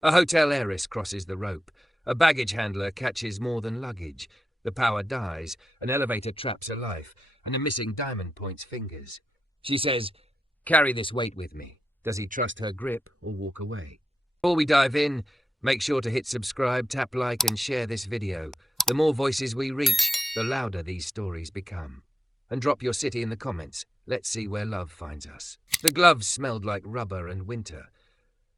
A hotel heiress crosses the rope. A baggage handler catches more than luggage. The power dies, an elevator traps her life, and a missing diamond points fingers. She says, "Carry this weight with me." Does he trust her grip or walk away? Before we dive in, make sure to hit subscribe, tap like, and share this video. The more voices we reach, the louder these stories become. And drop your city in the comments. Let's see where love finds us. The gloves smelled like rubber and winter.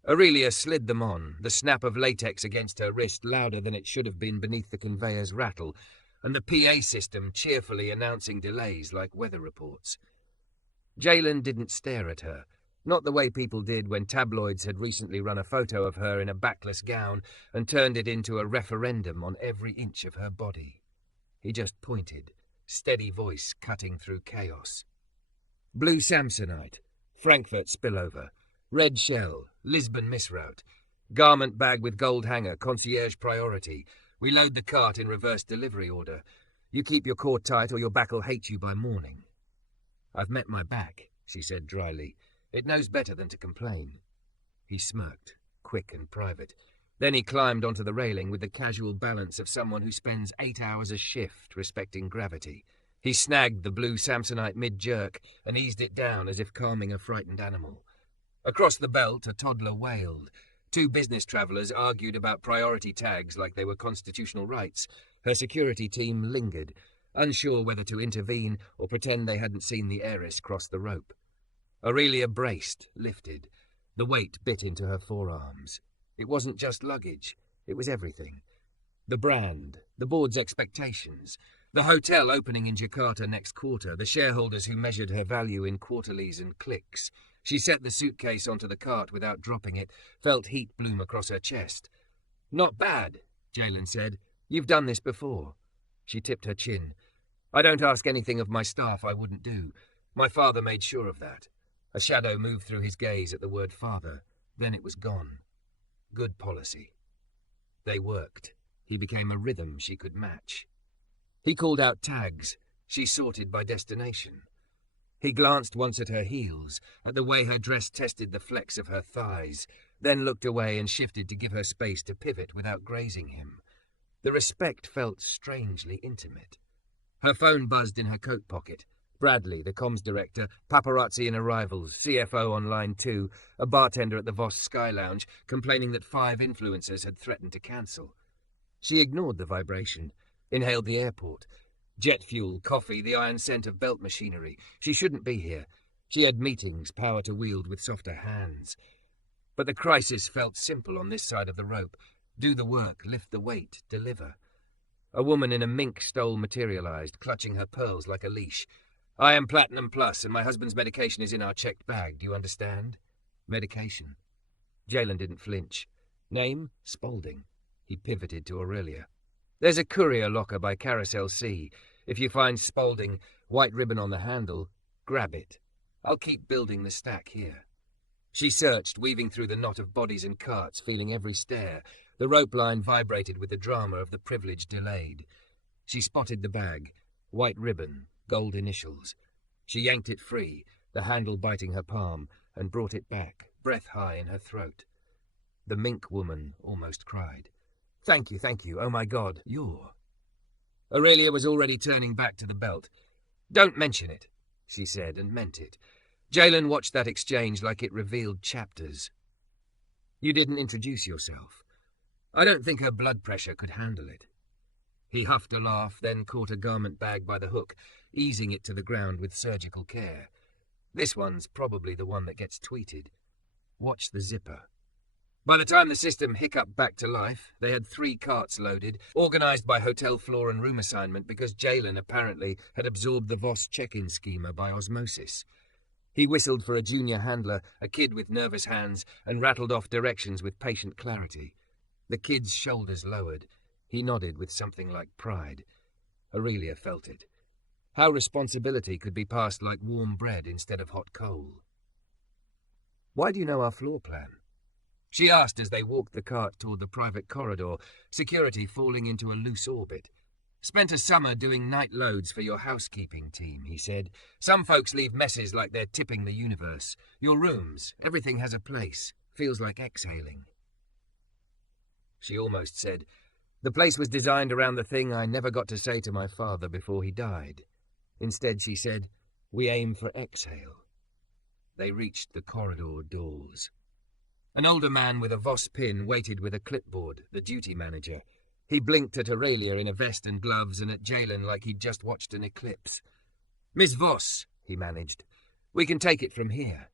Aurelia slid them on, the snap of latex against her wrist louder than it should have been beneath the conveyor's rattle, and the PA system cheerfully announcing delays like weather reports. Jalen didn't stare at her, not the way people did when tabloids had recently run a photo of her in a backless gown and turned it into a referendum on every inch of her body. He just pointed, steady voice cutting through chaos. Blue Samsonite, Frankfurt spillover, red shell, Lisbon misroute, garment bag with gold hanger, concierge priority. We load the cart in reverse delivery order. You keep your core tight or your back'll hate you by morning. I've met my back, she said dryly. It knows better than to complain. He smirked, quick and private. Then he climbed onto the railing with the casual balance of someone who spends 8 hours a shift respecting gravity. He snagged the blue Samsonite mid-jerk and eased it down as if calming a frightened animal. Across the belt, a toddler wailed. 2 business travellers argued about priority tags like they were constitutional rights. Her security team lingered, unsure whether to intervene or pretend they hadn't seen the heiress cross the rope. Aurelia braced, lifted. The weight bit into her forearms. It wasn't just luggage. It was everything. The brand, the board's expectations, the hotel opening in Jakarta next quarter, the shareholders who measured her value in quarterlies and clicks. She set the suitcase onto the cart without dropping it, felt heat bloom across her chest. "Not bad," Jalen said. "You've done this before." She tipped her chin. "I don't ask anything of my staff I wouldn't do. My father made sure of that." A shadow moved through his gaze at the word father. Then it was gone. Good policy. They worked. He became a rhythm she could match. He called out tags. She sorted by destination. He glanced once at her heels, at the way her dress tested the flex of her thighs, then looked away and shifted to give her space to pivot without grazing him. The respect felt strangely intimate. Her phone buzzed in her coat pocket. Bradley, the comms director, paparazzi in arrivals, CFO on line 2, a bartender at the Voss Sky Lounge, complaining that 5 influencers had threatened to cancel. She ignored the vibration, inhaled the airport. Jet fuel, coffee, the iron scent of belt machinery. She shouldn't be here. She had meetings, power to wield with softer hands. But the crisis felt simple on this side of the rope. Do the work, lift the weight, deliver. A woman in a mink stole materialized, clutching her pearls like a leash. "I am Platinum Plus, and my husband's medication is in our checked bag. Do you understand?" Medication. Jalen didn't flinch. Name? Spaulding. He pivoted to Aurelia. "There's a courier locker by Carousel C. If you find Spaulding, white ribbon on the handle, grab it. I'll keep building the stack here." She searched, weaving through the knot of bodies and carts, feeling every stare. The rope line vibrated with the drama of the privilege delayed. She spotted the bag. White ribbon, gold initials. She yanked it free, the handle biting her palm, and brought it back, breath high in her throat. The mink woman almost cried. Thank you, oh my God, you're..." Aurelia was already turning back to the belt. "Don't mention it," she said, and meant it. Jalen watched that exchange like it revealed chapters. "You didn't introduce yourself." I don't think her blood pressure could handle it. He huffed a laugh, then caught a garment bag by the hook, easing it to the ground with surgical care. "This one's probably the one that gets tweeted. Watch the zipper." By the time the system hiccuped back to life, they had 3 carts loaded, organized by hotel floor and room assignment because Jalen apparently had absorbed the Voss check-in schema by osmosis. He whistled for a junior handler, a kid with nervous hands, and rattled off directions with patient clarity. The kid's shoulders lowered. He nodded with something like pride. Aurelia felt it. How responsibility could be passed like warm bread instead of hot coal. "Why do you know our floor plan?" she asked as they walked the cart toward the private corridor, security falling into a loose orbit. "Spent a summer doing night loads for your housekeeping team," he said. "Some folks leave messes like they're tipping the universe. Your rooms, everything has a place. Feels like exhaling." she almost said. The place was designed around the thing I never got to say to my father before he died. Instead, she said, we aim for exhale. They reached the corridor doors. An older man with a Voss pin waited with a clipboard, the duty manager. He blinked at Aurelia in a vest and gloves and at Jalen like he'd just watched an eclipse. Miss Voss, he managed, we can take it from here.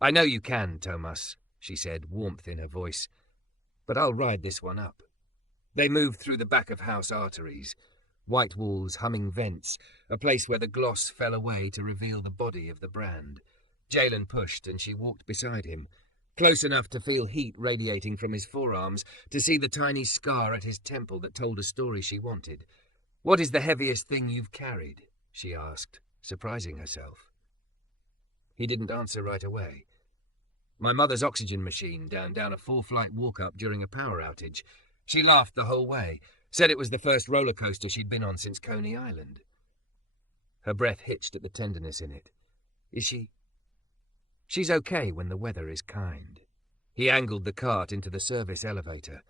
I know you can, Thomas, she said, warmth in her voice, but I'll ride this one up. They moved through the back-of-house arteries, white walls, humming vents, a place where the gloss fell away to reveal the body of the brand. Jalen pushed and she walked beside him, close enough to feel heat radiating from his forearms, to see the tiny scar at his temple that told a story she wanted. What is the heaviest thing you've carried? She asked, surprising herself. He didn't answer right away. My mother's oxygen machine down a 4-flight walk-up during a power outage. She laughed the whole way, said it was the first roller coaster she'd been on since Coney Island. Her breath hitched at the tenderness in it. Is she? She's okay when the weather is kind. He angled the cart into the service elevator.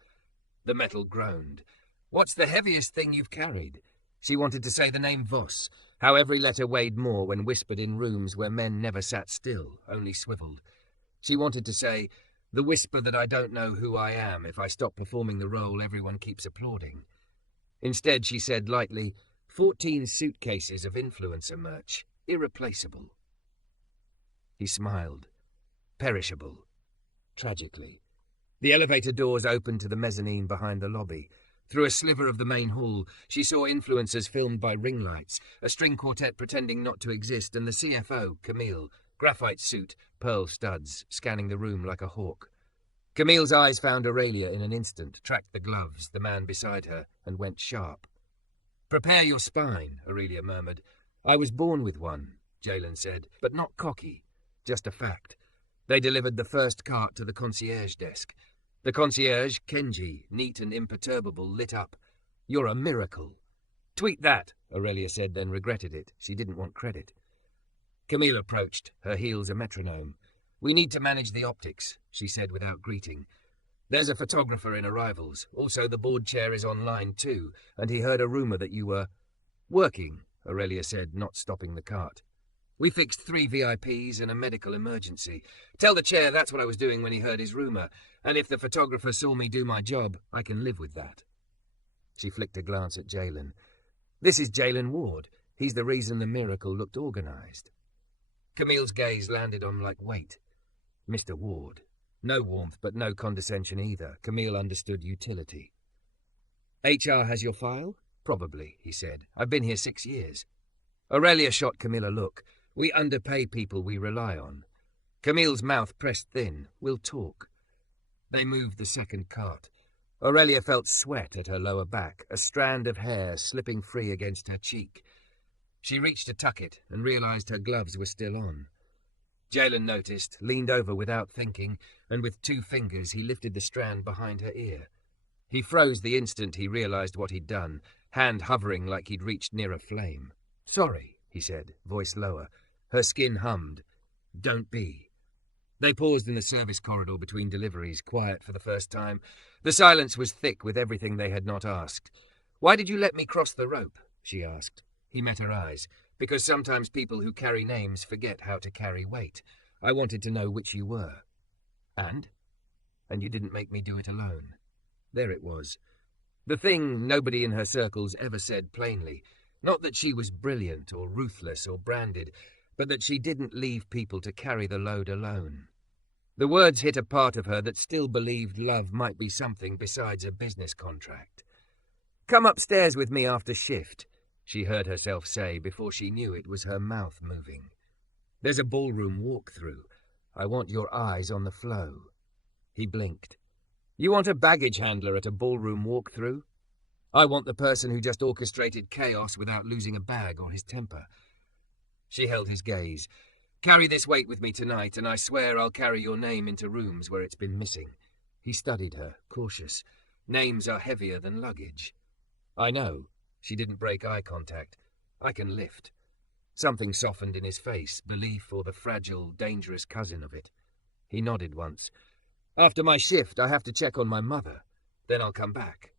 The metal groaned. What's the heaviest thing you've carried? She wanted to say the name Voss, how every letter weighed more when whispered in rooms where men never sat still, only swiveled. She wanted to say, the whisper that I don't know who I am if I stop performing the role everyone keeps applauding. Instead, she said lightly, 14 suitcases of influencer merch, irreplaceable. He smiled. Perishable. Tragically. The elevator doors opened to the mezzanine behind the lobby. Through a sliver of the main hall, she saw influencers filmed by ring lights, a string quartet pretending not to exist, and the CFO, Camille, graphite suit, pearl studs, scanning the room like a hawk. Camille's eyes found Aurelia in an instant, tracked the gloves, the man beside her, and went sharp. Prepare your spine, Aurelia murmured. I was born with one, Jalen said, but not cocky. Just a fact. They delivered the first cart to the concierge desk. The concierge, Kenji, neat and imperturbable, lit up. You're a miracle. Tweet that, Aurelia said, then regretted it. She didn't want credit. Camille approached, her heels a metronome. We need to manage the optics, she said without greeting. There's a photographer in arrivals. Also, the board chair is online too, and he heard a rumor that you were... Working, Aurelia said, not stopping the cart. We fixed 3 VIPs and a medical emergency. Tell the chair that's what I was doing when he heard his rumor, and if the photographer saw me do my job, I can live with that. She flicked a glance at Jalen. This is Jalen Ward. He's the reason the miracle looked organized. Camille's gaze landed on like weight. Mr. Ward. No warmth, but no condescension either. Camille understood utility. HR has your file? Probably, he said. I've been here 6 years. Aurelia shot Camille a look. We underpay people we rely on. Camille's mouth pressed thin. We'll talk. They moved the second cart. Aurelia felt sweat at her lower back, a strand of hair slipping free against her cheek. She reached to tuck it and realized her gloves were still on. Jalen noticed, leaned over without thinking, and with 2 fingers he lifted the strand behind her ear. He froze the instant he realized what he'd done, hand hovering like he'd reached near a flame. Sorry, he said, voice lower. Her skin hummed. Don't be. They paused in the service corridor between deliveries, quiet for the first time. The silence was thick with everything they had not asked. Why did you let me cross the rope? She asked. He met her eyes. Because sometimes people who carry names forget how to carry weight. I wanted to know which you were. And? And you didn't make me do it alone. There it was. The thing nobody in her circles ever said plainly. Not that she was brilliant or ruthless or branded, but that she didn't leave people to carry the load alone. The words hit a part of her that still believed love might be something besides a business contract. Come upstairs with me after shift, she heard herself say before she knew it was her mouth moving. There's a ballroom walk-through. I want your eyes on the flow. He blinked. You want a baggage handler at a ballroom walk-through? I want the person who just orchestrated chaos without losing a bag or his temper. She held his gaze. Carry this weight with me tonight, and I swear I'll carry your name into rooms where it's been missing. He studied her, cautious. Names are heavier than luggage. I know. She didn't break eye contact. I can lift. Something softened in his face, belief or the fragile, dangerous cousin of it. He nodded once. After my shift, I have to check on my mother. Then I'll come back.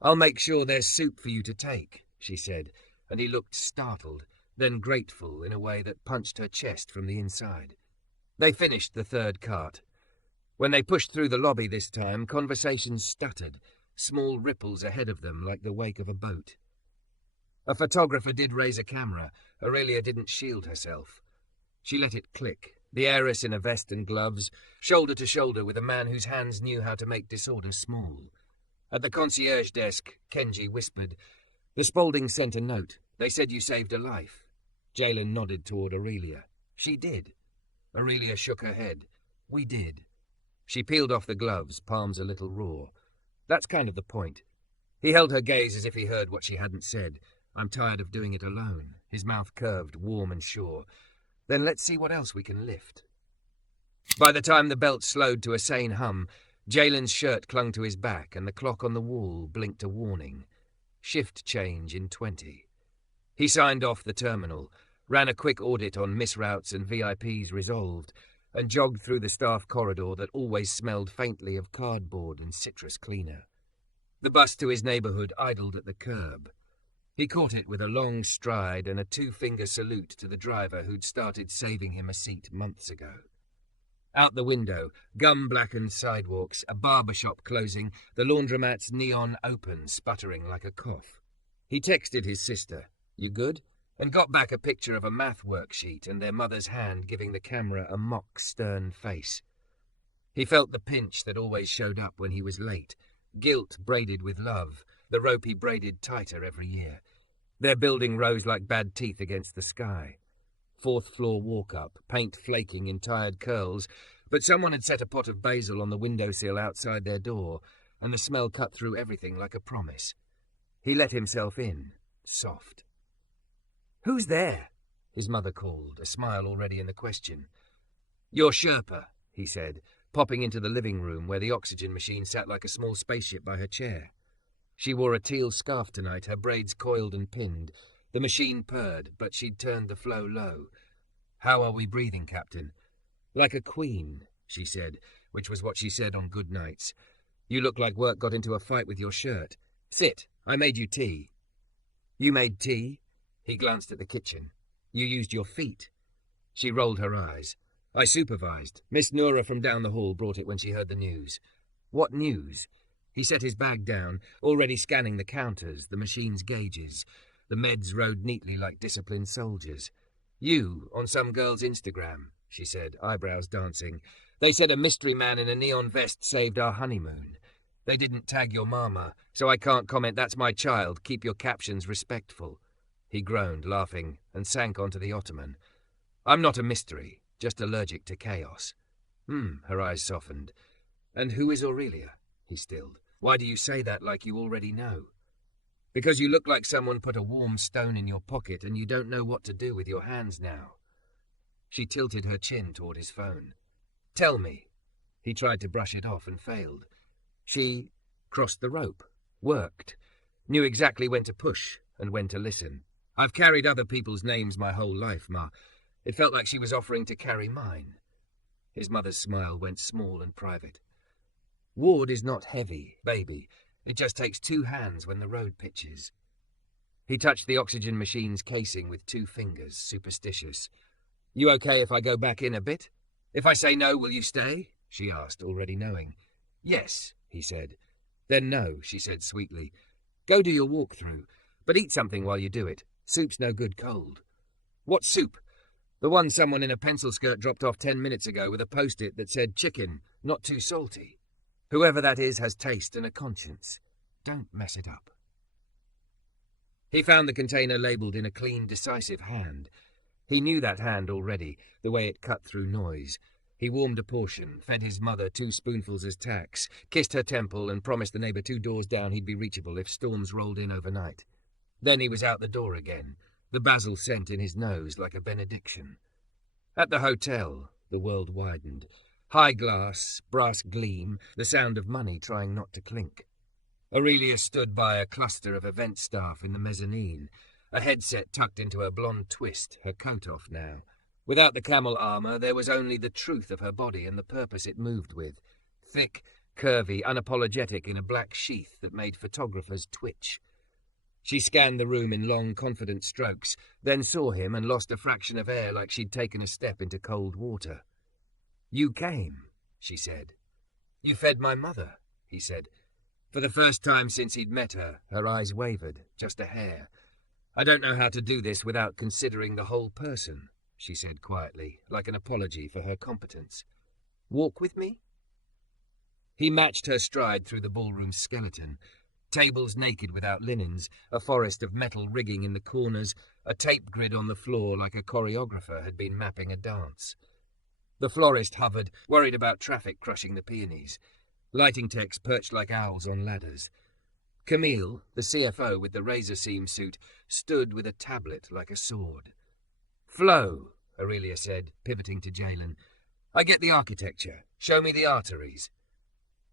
I'll make sure there's soup for you to take, she said, and he looked startled, then grateful in a way that punched her chest from the inside. They finished the third cart. When they pushed through the lobby this time, conversations stuttered, small ripples ahead of them like the wake of a boat. A photographer did raise a camera. Aurelia didn't shield herself. She let it click, the heiress in a vest and gloves, shoulder to shoulder with a man whose hands knew how to make disorder small. At the concierge desk, Kenji whispered, "The Spauldings sent a note. They said you saved a life." Jalen nodded toward Aurelia. "She did." Aurelia shook her head. "We did." She peeled off the gloves, palms a little raw. "That's kind of the point." He held her gaze as if he heard what she hadn't said. "I'm tired of doing it alone." His mouth curved, warm and sure. "Then let's see what else we can lift." By the time the belt slowed to a sane hum, Jalen's shirt clung to his back and the clock on the wall blinked a warning. Shift change in 20. He signed off the terminal, ran a quick audit on misroutes and VIPs resolved, and jogged through the staff corridor that always smelled faintly of cardboard and citrus cleaner. The bus to his neighborhood idled at the curb. He caught it with a long stride and a two-finger salute to the driver who'd started saving him a seat months ago. Out the window, gum-blackened sidewalks, a barber shop closing, the laundromat's neon open, sputtering like a cough. He texted his sister, "You good?" and got back a picture of a math worksheet and their mother's hand giving the camera a mock stern face. He felt the pinch that always showed up when he was late, guilt braided with love, the rope he braided tighter every year. Their building rose like bad teeth against the sky. Fourth-floor walk-up, paint flaking in tired curls, but someone had set a pot of basil on the windowsill outside their door, and the smell cut through everything like a promise. He let himself in, soft. "Who's there?" his mother called, a smile already in the question. "Your Sherpa," he said, popping into the living room where the oxygen machine sat like a small spaceship by her chair. She wore a teal scarf tonight, her braids coiled and pinned. The machine purred, but she'd turned the flow low. "How are we breathing, Captain?" "Like a queen," she said, which was what she said on good nights. "You look like work got into a fight with your shirt. Sit, I made you tea." "You made tea?" He glanced at the kitchen. "You used your feet." She rolled her eyes. "I supervised. Miss Noura from down the hall brought it when she heard the news." "What news?" He set his bag down, already scanning the counters, the machine's gauges. The meds rode neatly like disciplined soldiers. "You, on some girl's Instagram," she said, eyebrows dancing. "They said a mystery man in a neon vest saved our honeymoon. They didn't tag your mama, so I can't comment. That's my child. Keep your captions respectful." He groaned, laughing, and sank onto the ottoman. "I'm not a mystery, just allergic to chaos." Her eyes softened. "And who is Aurelia?" He stilled. "Why do you say that like you already know?" "Because you look like someone put a warm stone in your pocket and you don't know what to do with your hands now." She tilted her chin toward his phone. "Tell me." He tried to brush it off and failed. She crossed the rope, worked, knew exactly when to push and when to listen. "I've carried other people's names my whole life, Ma. It felt like she was offering to carry mine." His mother's smile went small and private. "Ward is not heavy, baby. It just takes two hands when the road pitches." He touched the oxygen machine's casing with 2 fingers, superstitious. "You okay if I go back in a bit? If I say no, will you stay?" she asked, already knowing. "Yes," he said. "Then no," she said sweetly. "Go do your walk-through, but eat something while you do it. Soup's no good cold." "What soup?" "The one someone in a pencil skirt dropped off 10 minutes ago with a post-it that said chicken, not too salty. Whoever that is has taste and a conscience. Don't mess it up." He found the container labelled in a clean, decisive hand. He knew that hand already, the way it cut through noise. He warmed a portion, fed his mother 2 spoonfuls as tax, kissed her temple and promised the neighbour 2 doors down he'd be reachable if storms rolled in overnight. Then he was out the door again, the basil scent in his nose like a benediction. At the hotel, the world widened. High glass, brass gleam, the sound of money trying not to clink. Aurelia stood by a cluster of event staff in the mezzanine, a headset tucked into her blonde twist, her coat off now. Without the camel armour, there was only the truth of her body and the purpose it moved with. Thick, curvy, unapologetic in a black sheath that made photographers twitch. She scanned the room in long, confident strokes, then saw him and lost a fraction of air like she'd taken a step into cold water. "You came," she said. "You fed my mother," he said. For the first time since he'd met her, her eyes wavered, just a hair. "I don't know how to do this without considering the whole person," she said quietly, like an apology for her competence. "Walk with me?" He matched her stride through the ballroom skeleton. Tables naked without linens, a forest of metal rigging in the corners, a tape grid on the floor like a choreographer had been mapping a dance. The florist hovered, worried about traffic crushing the peonies. Lighting techs perched like owls on ladders. Camille, the CFO with the razor seam suit, stood with a tablet like a sword. "Flow," Aurelia said, pivoting to Jalen. "I get the architecture. Show me the arteries."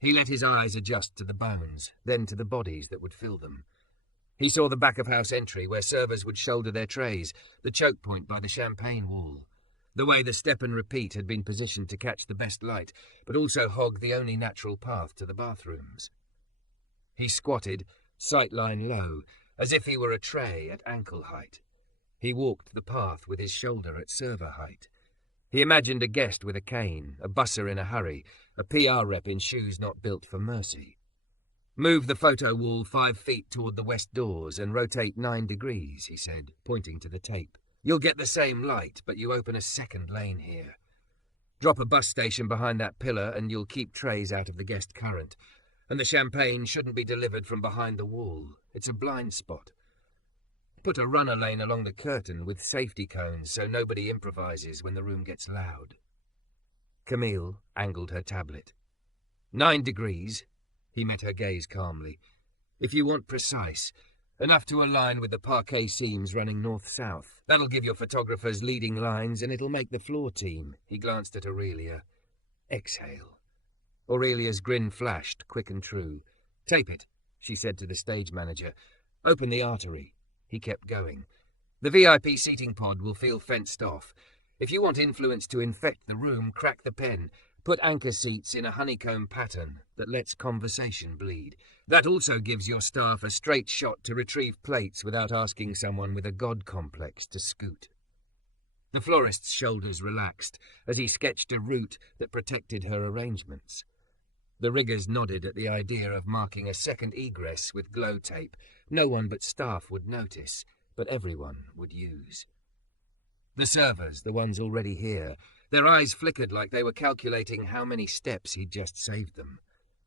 He let his eyes adjust to the bones, then to the bodies that would fill them. He saw the back-of-house entry where servers would shoulder their trays, the choke point by the champagne wall. The way the step and repeat had been positioned to catch the best light, but also hog the only natural path to the bathrooms. He squatted, sightline low, as if he were a tray at ankle height. He walked the path with his shoulder at server height. He imagined a guest with a cane, a busser in a hurry, a PR rep in shoes not built for mercy. "Move the photo wall 5 feet toward the west doors and rotate 9 degrees, he said, pointing to the tape. "You'll get the same light, but you open a second lane here. Drop a bus station behind that pillar and you'll keep trays out of the guest current. And the champagne shouldn't be delivered from behind the wall. It's a blind spot. Put a runner lane along the curtain with safety cones so nobody improvises when the room gets loud." Camille angled her tablet. 9 degrees, he met her gaze calmly. "If you want precise, enough to align with the parquet seams running north-south. That'll give your photographers leading lines and it'll make the floor team." He glanced at Aurelia. "Exhale." Aurelia's grin flashed, quick and true. "Tape it," she said to the stage manager. "Open the artery." He kept going. "The VIP seating pod will feel fenced off. If you want influence to infect the room, crack the pen. Put anchor seats in a honeycomb pattern that lets conversation bleed. That also gives your staff a straight shot to retrieve plates without asking someone with a god complex to scoot." The florist's shoulders relaxed as he sketched a route that protected her arrangements. The riggers nodded at the idea of marking a second egress with glow tape. No one but staff would notice, but everyone would use. The servers, the ones already here, their eyes flickered like they were calculating how many steps he'd just saved them.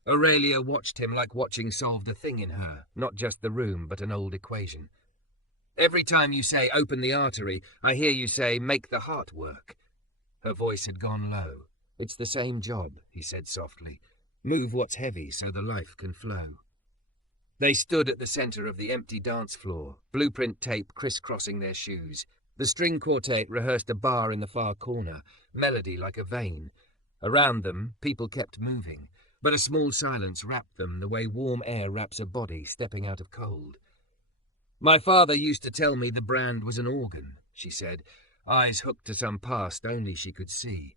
Aurelia watched him like watching solved a thing in her, not just the room, but an old equation. "Every time you say, 'open the artery,' I hear you say, 'make the heart work.'" Her voice had gone low. "It's the same job," he said softly. "Move what's heavy so the life can flow." They stood at the center of the empty dance floor, blueprint tape crisscrossing their shoes. The string quartet rehearsed a bar in the far corner, melody like a vein. Around them, people kept moving, but a small silence wrapped them the way warm air wraps a body stepping out of cold. "My father used to tell me the brand was an organ," she said, eyes hooked to some past only she could see.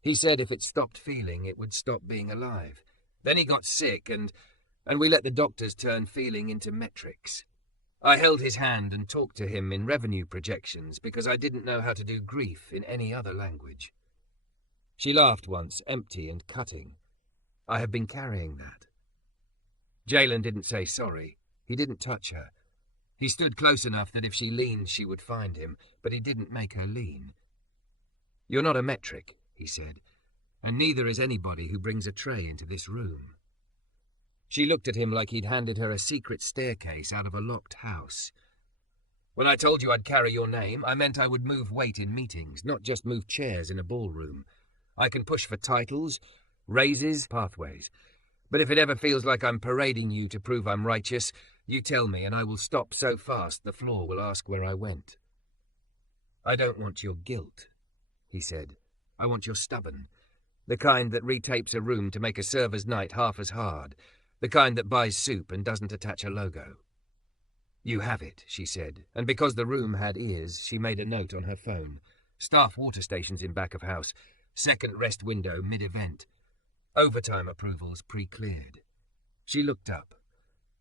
"He said if it stopped feeling, it would stop being alive. Then he got sick, and we let the doctors turn feeling into metrics. I held his hand and talked to him in revenue projections because I didn't know how to do grief in any other language." She laughed once, empty and cutting. "I have been carrying that." Jalen didn't say sorry. He didn't touch her. He stood close enough that if she leaned, she would find him, but he didn't make her lean. "You're not a metric," he said, "and neither is anybody who brings a tray into this room." She looked at him like he'd handed her a secret staircase out of a locked house. "When I told you I'd carry your name, I meant I would move weight in meetings, not just move chairs in a ballroom. I can push for titles, raises, pathways. But if it ever feels like I'm parading you to prove I'm righteous, you tell me and I will stop so fast the floor will ask where I went." "I don't want your guilt," he said. "I want your stubborn. The kind that retapes a room to make a server's night half as hard. The kind that buys soup and doesn't attach a logo." "You have it," she said, and because the room had ears, she made a note on her phone. "Staff water stations in back of house. Second rest window mid-event. Overtime approvals pre-cleared. She looked up.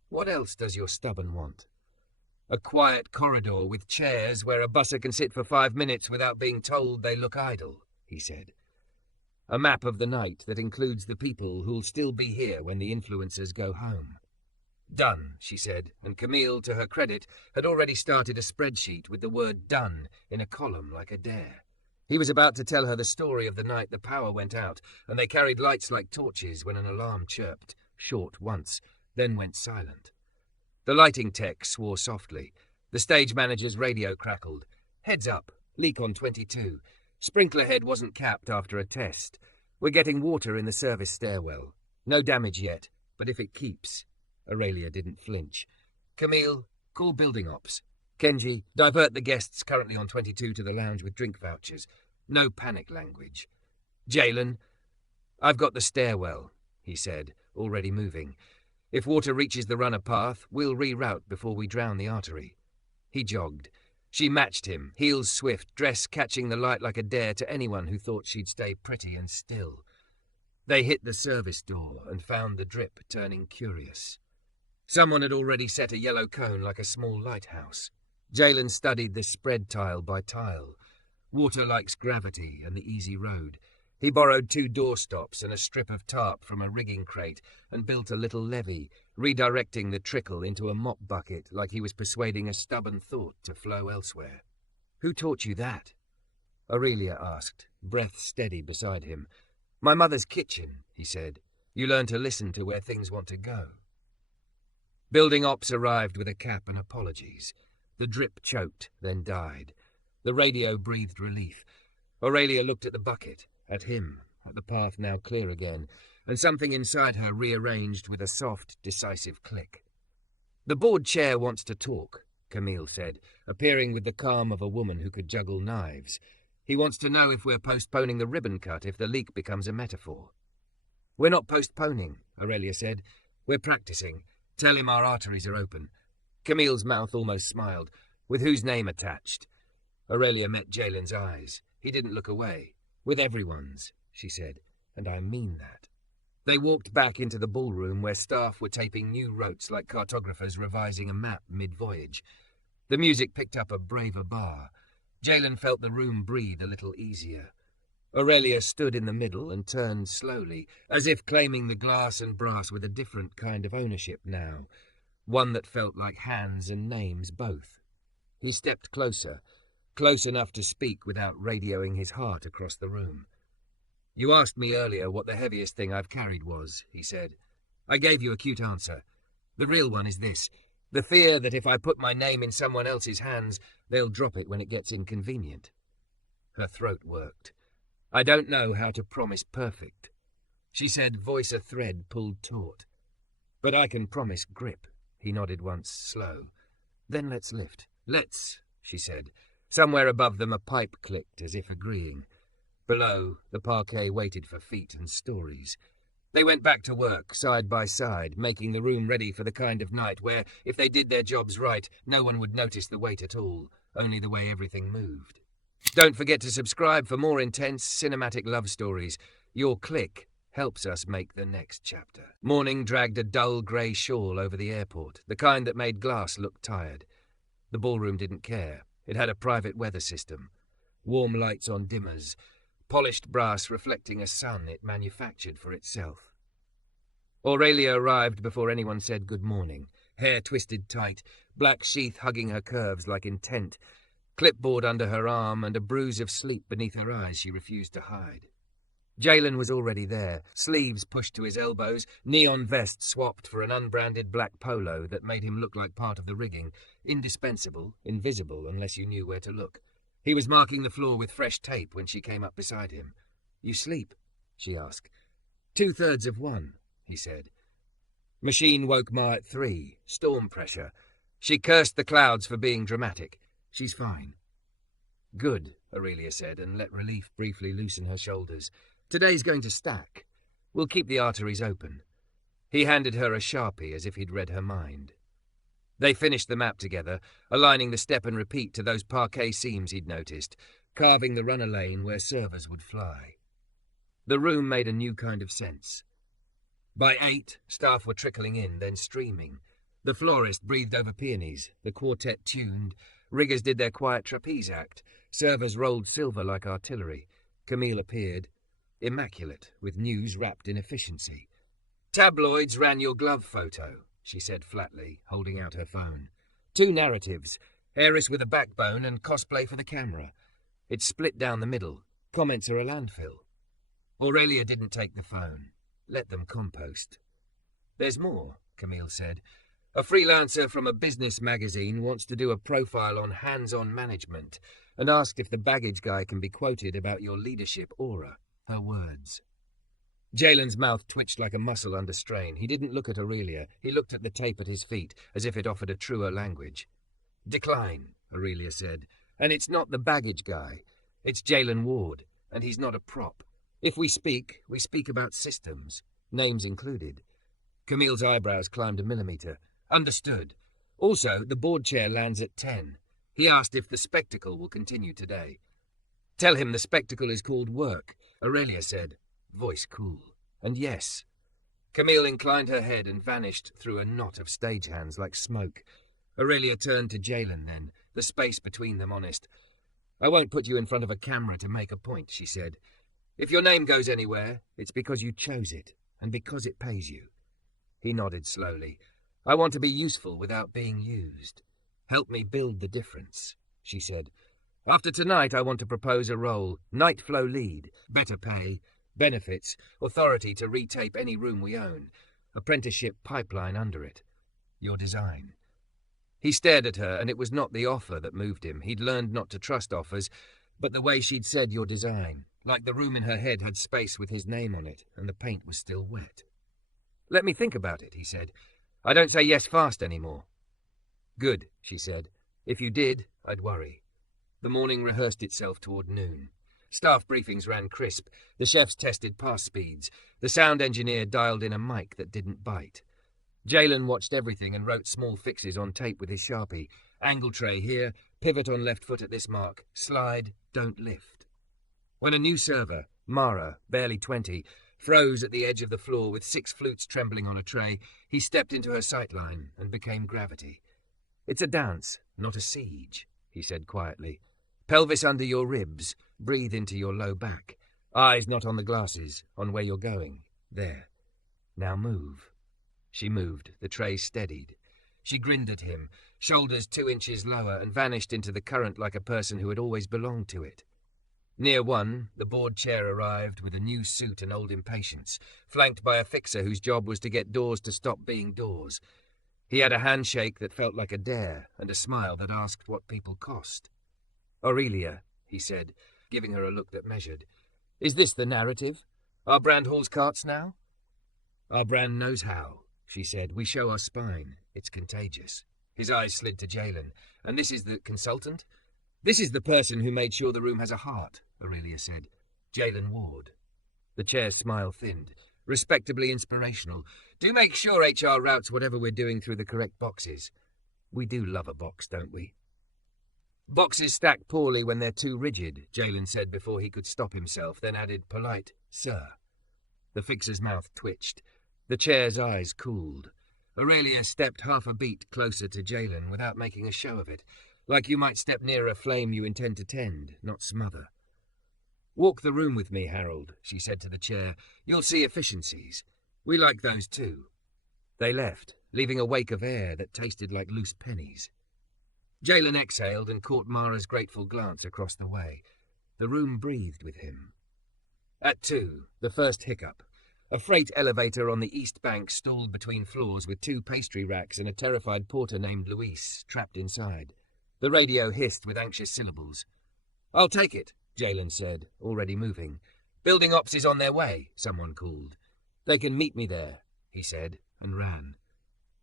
What else does your stubborn want? A quiet corridor with chairs where a busser can sit for 5 minutes without being told they look idle, he said. A map of the night that includes the people who'll still be here when the influencers go home. Done, she said, and Camille, to her credit, had already started a spreadsheet with the word done in a column like a dare. He was about to tell her the story of the night the power went out, and they carried lights like torches when an alarm chirped, short once, then went silent. The lighting tech swore softly. The stage manager's radio crackled. Heads up, leak on 22. Sprinkler head wasn't capped after a test. We're getting water in the service stairwell. No damage yet, but if it keeps... Aurelia didn't flinch. Camille, call building ops. Kenji, divert the guests currently on 22 to the lounge with drink vouchers. No panic language. Jalen, I've got the stairwell, he said, already moving. If water reaches the runner path, we'll reroute before we drown the artery. He jogged. She matched him, heels swift, dress catching the light like a dare to anyone who thought she'd stay pretty and still. They hit the service door and found the drip turning curious. Someone had already set a yellow cone like a small lighthouse. Jalen studied the spread tile by tile. Water likes gravity and the easy road. He borrowed 2 doorstops and a strip of tarp from a rigging crate and built a little levee, redirecting the trickle into a mop bucket like he was persuading a stubborn thought to flow elsewhere. Who taught you that? Aurelia asked, breath steady beside him. My mother's kitchen, he said. You learn to listen to where things want to go. Building ops arrived with a cap and apologies. The drip choked, then died. The radio breathed relief. Aurelia looked at the bucket, at him, at the path now clear again, and something inside her rearranged with a soft, decisive click. The board chair wants to talk, Camille said, appearing with the calm of a woman who could juggle knives. He wants to know if we're postponing the ribbon cut if the leak becomes a metaphor. We're not postponing, Aurelia said. We're practicing. Tell him our arteries are open. Camille's mouth almost smiled. With whose name attached? Aurelia met Jalen's eyes. He didn't look away. With everyone's, she said, and I mean that. They walked back into the ballroom where staff were taping new rotes like cartographers revising a map mid-voyage. The music picked up a braver bar. Jalen felt the room breathe a little easier. Aurelia stood in the middle and turned slowly, as if claiming the glass and brass with a different kind of ownership now, one that felt like hands and names both. He stepped closer, close enough to speak without radioing his heart across the room. You asked me earlier what the heaviest thing I've carried was, he said. I gave you a cute answer. The real one is this, the fear that if I put my name in someone else's hands, they'll drop it when it gets inconvenient. Her throat worked. I don't know how to promise perfect, she said, voice a thread pulled taut. But I can promise grip, he nodded once, slow. Then let's lift. Let's, she said. Somewhere above them a pipe clicked as if agreeing. Below, the parquet waited for feet and stories. They went back to work, side by side, making the room ready for the kind of night where, if they did their jobs right, no one would notice the weight at all, only the way everything moved. Don't forget to subscribe for more intense cinematic love stories. Your click helps us make the next chapter. Morning dragged a dull grey shawl over the airport, the kind that made glass look tired. The ballroom didn't care. It had a private weather system. Warm lights on dimmers, polished brass reflecting a sun it manufactured for itself. Aurelia arrived before anyone said good morning, hair twisted tight, black sheath hugging her curves like intent, clipboard under her arm and a bruise of sleep beneath her eyes she refused to hide. Jalen was already there, sleeves pushed to his elbows, neon vest swapped for an unbranded black polo that made him look like part of the rigging, indispensable, invisible unless you knew where to look. He was marking the floor with fresh tape when she came up beside him. You sleep? She asked. 2/3 of one, he said. Machine woke Ma at 3, storm pressure. She cursed the clouds for being dramatic. She's fine. Good, Aurelia said, and let relief briefly loosen her shoulders. Today's going to stack. We'll keep the arteries open. He handed her a Sharpie as if he'd read her mind. They finished the map together, aligning the step and repeat to those parquet seams he'd noticed, carving the runner lane where servers would fly. The room made a new kind of sense. By 8, staff were trickling in, then streaming. The florist breathed over peonies, the quartet tuned, riggers did their quiet trapeze act, servers rolled silver like artillery. Camille appeared, immaculate, with news wrapped in efficiency. "Tabloids ran your glove photo," she said flatly, holding out her phone. 2 narratives, Heiress with a backbone and cosplay for the camera. It's split down the middle. Comments are a landfill. Aurelia didn't take the phone. Let them compost. "There's more," Camille said. "A freelancer from a business magazine wants to do a profile on hands-on management and asked if the baggage guy can be quoted about your leadership aura." Her words. Jalen's mouth twitched like a muscle under strain. He didn't look at Aurelia. He looked at the tape at his feet, as if it offered a truer language. "Decline," Aurelia said. "And it's not the baggage guy. It's Jalen Ward, and he's not a prop. If we speak about systems, names included." Camille's eyebrows climbed a millimeter. "Understood. Also, the board chair lands at 10. He asked if the spectacle will continue today." "Tell him the spectacle is called work," Aurelia said, voice cool. "And yes." Camille inclined her head and vanished through a knot of stagehands like smoke. Aurelia turned to Jalen then, the space between them honest. "I won't put you in front of a camera to make a point," she said. "If your name goes anywhere, it's because you chose it, and because it pays you." He nodded slowly. "I want to be useful without being used. Help me build the difference," she said. "After tonight, I want to propose a role, night flow lead, better pay, benefits, authority to retape any room we own, apprenticeship pipeline under it. Your design." He stared at her, and it was not the offer that moved him. He'd learned not to trust offers, but the way she'd said "your design," like the room in her head had space with his name on it, and the paint was still wet. "Let me think about it," he said. "I don't say yes fast anymore." "Good," she said. "If you did, I'd worry." The morning rehearsed itself toward noon. Staff briefings ran crisp. The chefs tested pass speeds. The sound engineer dialed in a mic that didn't bite. Jalen watched everything and wrote small fixes on tape with his Sharpie. Angle tray here, pivot on left foot at this mark, slide, don't lift. When a new server, Mara, barely 20, froze at the edge of the floor with 6 flutes trembling on a tray, he stepped into her sightline and became gravity. "It's a dance, not a siege," he said quietly. "Pelvis under your ribs, breathe into your low back. Eyes not on the glasses, on where you're going. There. Now move." She moved, the tray steadied. She grinned at him, shoulders 2 inches lower, and vanished into the current like a person who had always belonged to it. Near one, the board chair arrived with a new suit and old impatience, flanked by a fixer whose job was to get doors to stop being doors. He had a handshake that felt like a dare, and a smile that asked what people cost. "Aurelia," he said, giving her a look that measured. "Is this the narrative? Our brand hauls carts now?" "Our brand knows how," she said. "We show our spine. It's contagious." His eyes slid to Jalen. "And this is the consultant?" "This is the person who made sure the room has a heart," Aurelia said. "Jalen Ward." The chair's smile thinned. "Respectably inspirational. Do make sure HR routes whatever we're doing through the correct boxes. We do love a box, don't we?" "Boxes stack poorly when they're too rigid," Jalen said before he could stop himself, then added, polite, "Sir." The fixer's mouth twitched. The chair's eyes cooled. Aurelia stepped half a beat closer to Jalen without making a show of it, like you might step near a flame you intend to tend, not smother. "Walk the room with me, Harold," she said to the chair. "You'll see efficiencies. We like those too." They left, leaving a wake of air that tasted like loose pennies. Jalen exhaled and caught Mara's grateful glance across the way. The room breathed with him. At 2, the first hiccup. A freight elevator on the east bank stalled between floors with 2 pastry racks and a terrified porter named Luis trapped inside. The radio hissed with anxious syllables. "I'll take it," Jalen said, already moving. "Building ops is on their way," someone called. "They can meet me there," he said, and ran.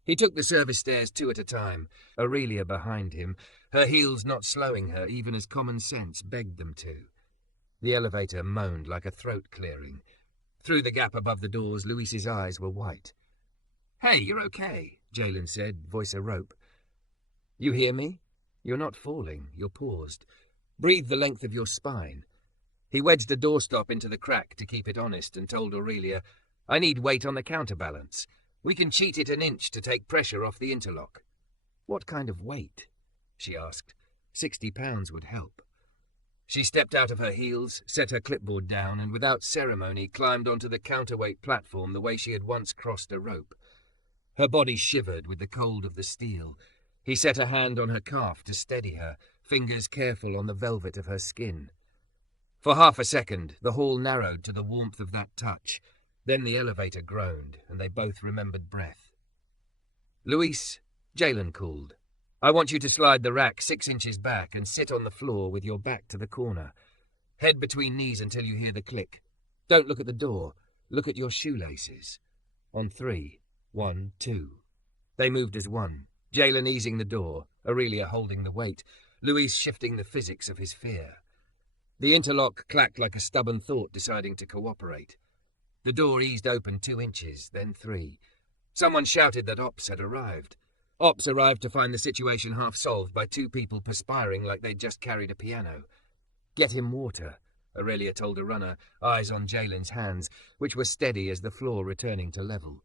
He took the service stairs 2 at a time, Aurelia behind him, her heels not slowing her even as common sense begged them to. The elevator moaned like a throat clearing. Through the gap above the doors, Luis's eyes were white. "Hey, you're okay," Jalen said, voice a rope. "You hear me? You're not falling, you're paused. Breathe the length of your spine." He wedged a doorstop into the crack to keep it honest and told Aurelia, "I need weight on the counterbalance. We can cheat it an inch to take pressure off the interlock." "What kind of weight?" she asked. 60 pounds would help. She stepped out of her heels, set her clipboard down, and without ceremony climbed onto the counterweight platform the way she had once crossed a rope. Her body shivered with the cold of the steel. He set a hand on her calf to steady her, fingers careful on the velvet of her skin. For half a second, the hall narrowed to the warmth of that touch. Then the elevator groaned, and they both remembered breath. "Louise," Jalen called, "I want you to slide the rack 6 inches back and sit on the floor with your back to the corner. Head between knees until you hear the click. Don't look at the door. Look at your shoelaces. On 3. 1, 2. They moved as one, Jalen easing the door, Aurelia holding the weight, Louise shifting the physics of his fear. The interlock clacked like a stubborn thought deciding to cooperate. The door eased open 2 inches, then 3. Someone shouted that Ops had arrived. Ops arrived to find the situation half solved by 2 people perspiring like they'd just carried a piano. "Get him water," Aurelia told a runner, eyes on Jalen's hands, which were steady as the floor returning to level.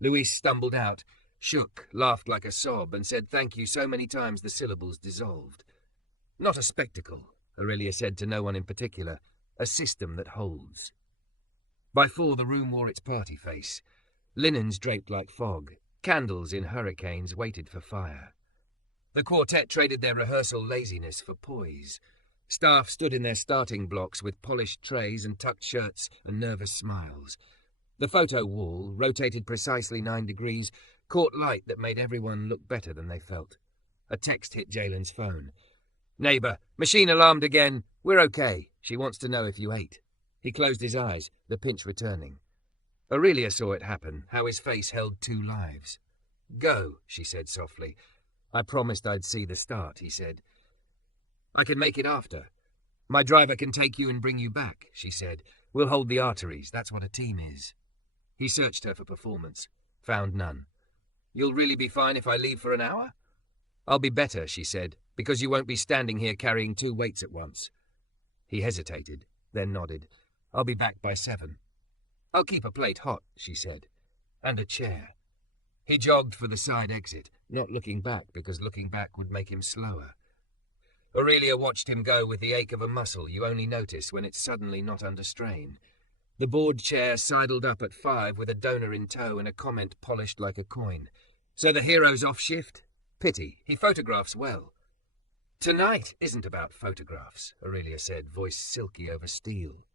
Louise stumbled out, shook, laughed like a sob, and said thank you so many times the syllables dissolved. "Not a spectacle," Aurelia said to no one in particular. "A system that holds." By 4 the room wore its party face. Linens draped like fog, candles in hurricanes waited for fire. The quartet traded their rehearsal laziness for poise. Staff stood in their starting blocks with polished trays and tucked shirts and nervous smiles. The photo wall, rotated precisely 9 degrees, caught light that made everyone look better than they felt. A text hit Jalen's phone. "Neighbour, machine alarmed again. We're okay. She wants to know if you ate." He closed his eyes, the pinch returning. Aurelia saw it happen, how his face held 2 lives. "Go," she said softly. "I promised I'd see the start," he said. "I can make it after. My driver can take you and bring you back," she said. "We'll hold the arteries, that's what a team is." He searched her for performance, found none. "You'll really be fine if I leave for an hour?" "I'll be better," she said, "because you won't be standing here carrying 2 weights at once." He hesitated, then nodded. "I'll be back by 7. "I'll keep a plate hot," she said. "And a chair." He jogged for the side exit, not looking back because looking back would make him slower. Aurelia watched him go with the ache of a muscle you only notice when it's suddenly not under strain. The board chair sidled up at 5 with a donor in tow and a comment polished like a coin. "So the hero's off shift? Pity, he photographs well." "Tonight isn't about photographs," Aurelia said, voice silky over steel.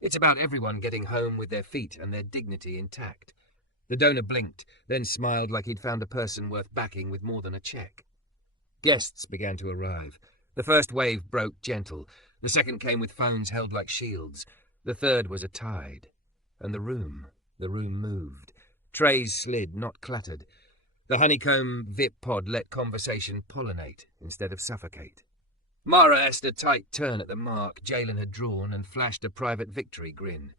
"It's about everyone getting home with their feet and their dignity intact." The donor blinked, then smiled like he'd found a person worth backing with more than a check. Guests began to arrive. The first wave broke gentle. The second came with phones held like shields. The third was a tide. And the room moved. Trays slid, not clattered. The honeycomb VIP pod let conversation pollinate instead of suffocate. Mara asked a tight turn at the mark Jalen had drawn and flashed a private victory grin.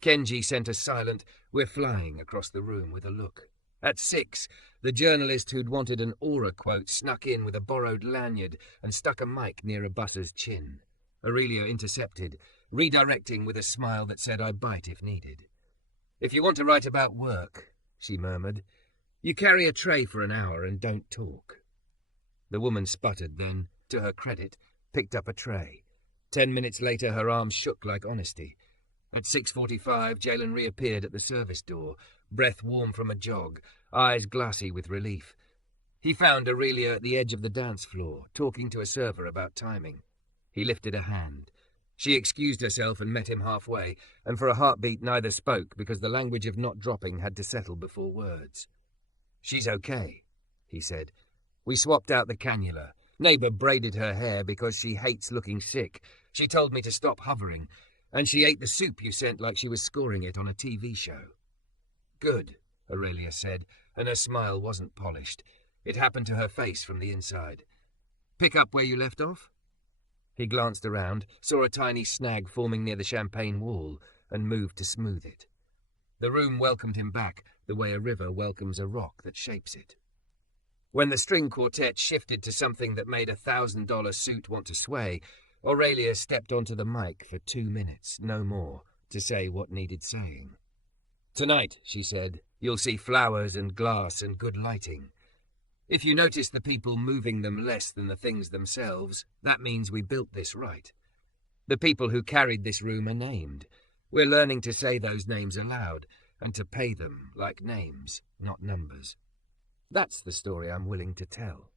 Kenji sent a silent, "We're flying," across the room with a look. At 6, the journalist who'd wanted an aura quote snuck in with a borrowed lanyard and stuck a mic near a busser's chin. Aurelia intercepted, redirecting with a smile that said, "I bite if needed." "If you want to write about work," she murmured, "you carry a tray for an hour and don't talk." The woman sputtered, then, to her credit, picked up a tray. 10 minutes later, her arms shook like honesty. At 6:45, Jalen reappeared at the service door, breath warm from a jog, eyes glassy with relief. He found Aurelia at the edge of the dance floor, talking to a server about timing. He lifted a hand. She excused herself and met him halfway, and for a heartbeat neither spoke because the language of not dropping had to settle before words. "She's okay," he said. "We swapped out the cannula. Neighbour braided her hair because she hates looking sick. She told me to stop hovering. And she ate the soup you sent like she was scoring it on a TV show." "Good," Aurelia said, and her smile wasn't polished. It happened to her face from the inside. "Pick up where you left off?" He glanced around, saw a tiny snag forming near the champagne wall, and moved to smooth it. The room welcomed him back, the way a river welcomes a rock that shapes it. When the string quartet shifted to something that made a $1,000 suit want to sway, Aurelia stepped onto the mic for 2 minutes, no more, to say what needed saying. "Tonight," she said, "you'll see flowers and glass and good lighting. If you notice the people moving them less than the things themselves, that means we built this right. The people who carried this room are named. We're learning to say those names aloud, and to pay them like names, not numbers. That's the story I'm willing to tell."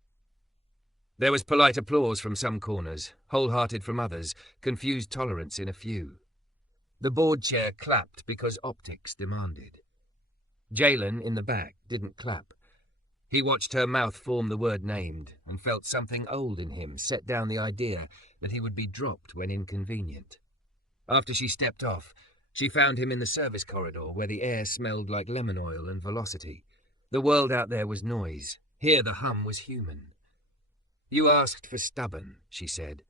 There was polite applause from some corners, wholehearted from others, confused tolerance in a few. The board chair clapped because optics demanded. Jalen, in the back, didn't clap. He watched her mouth form the word named, and felt something old in him set down the idea that he would be dropped when inconvenient. After she stepped off, she found him in the service corridor where the air smelled like lemon oil and velocity. The world out there was noise. Here the hum was human. "You asked for stubborn," she said.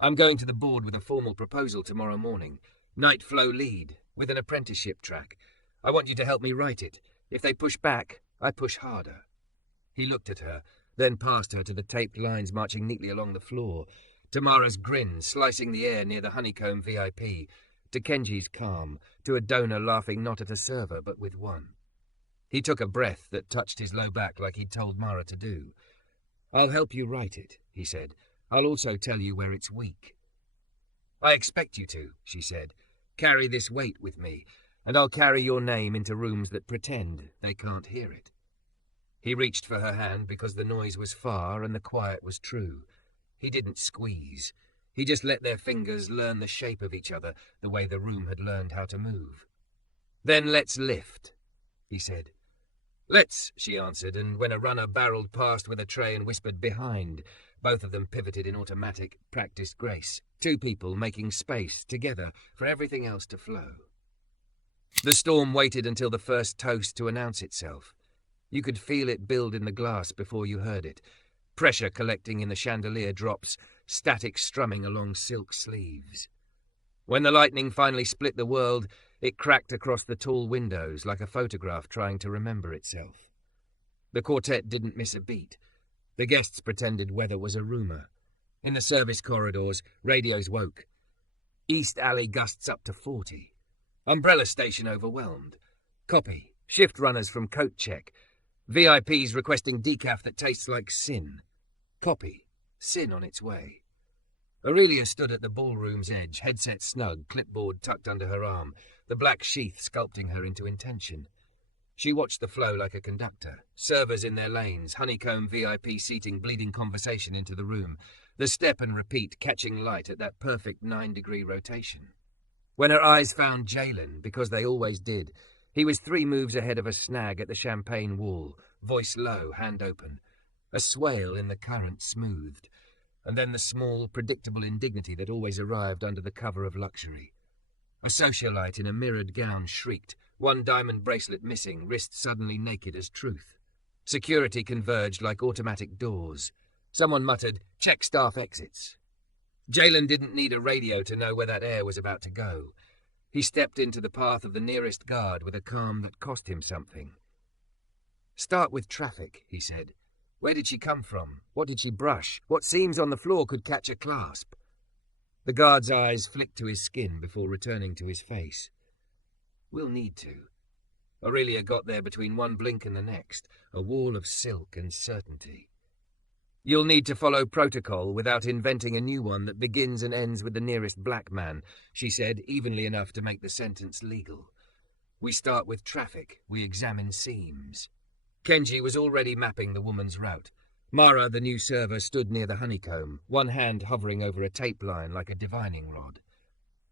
"I'm going to the board with a formal proposal tomorrow morning. Night flow lead, with an apprenticeship track. I want you to help me write it. If they push back, I push harder." He looked at her, then past her to the taped lines marching neatly along the floor, to Mara's grin slicing the air near the honeycomb VIP, to Kenji's calm, to a donor laughing not at a server but with one. He took a breath that touched his low back like he'd told Mara to do. "I'll help you write it," he said. "I'll also tell you where it's weak." "I expect you to," she said. "Carry this weight with me, and I'll carry your name into rooms that pretend they can't hear it." He reached for her hand because the noise was far and the quiet was true. He didn't squeeze. He just let their fingers learn the shape of each other the way the room had learned how to move. "Then let's lift," he said. "Let's," she answered, and when a runner barreled past with a tray and whispered "behind," both of them pivoted in automatic, practiced grace. Two people making space, together, for everything else to flow. The storm waited until the first toast to announce itself. You could feel it build in the glass before you heard it. Pressure collecting in the chandelier drops, static strumming along silk sleeves. When the lightning finally split the world, it cracked across the tall windows like a photograph trying to remember itself. The quartet didn't miss a beat. The guests pretended weather was a rumour. In the service corridors, radios woke. East Alley gusts up to 40. Umbrella station overwhelmed. Copy. Shift runners from coat check. VIPs requesting decaf that tastes like sin. Copy. Sin on its way. Aurelia stood at the ballroom's edge, headset snug, clipboard tucked under her arm, the black sheath sculpting her into intention. She watched the flow like a conductor, servers in their lanes, honeycomb VIP seating bleeding conversation into the room, the step and repeat catching light at that perfect 9-degree rotation. When her eyes found Jalen, because they always did, he was 3 moves ahead of a snag at the champagne wall, voice low, hand open. A swale in the current smoothed, and then the small, predictable indignity that always arrived under the cover of luxury. A socialite in a mirrored gown shrieked, one diamond bracelet missing, wrist suddenly naked as truth. Security converged like automatic doors. Someone muttered, "Check staff exits." Jalen didn't need a radio to know where that air was about to go. He stepped into the path of the nearest guard with a calm that cost him something. "Start with traffic," he said. "Where did she come from? What did she brush? What seams on the floor could catch a clasp?" The guard's eyes flicked to his skin before returning to his face. "We'll need to." Aurelia got there between one blink and the next, a wall of silk and certainty. "You'll need to follow protocol without inventing a new one that begins and ends with the nearest black man," she said, evenly enough to make the sentence legal. "We start with traffic. We examine seams." Kenji was already mapping the woman's route. Mara, the new server, stood near the honeycomb, one hand hovering over a tape line like a divining rod.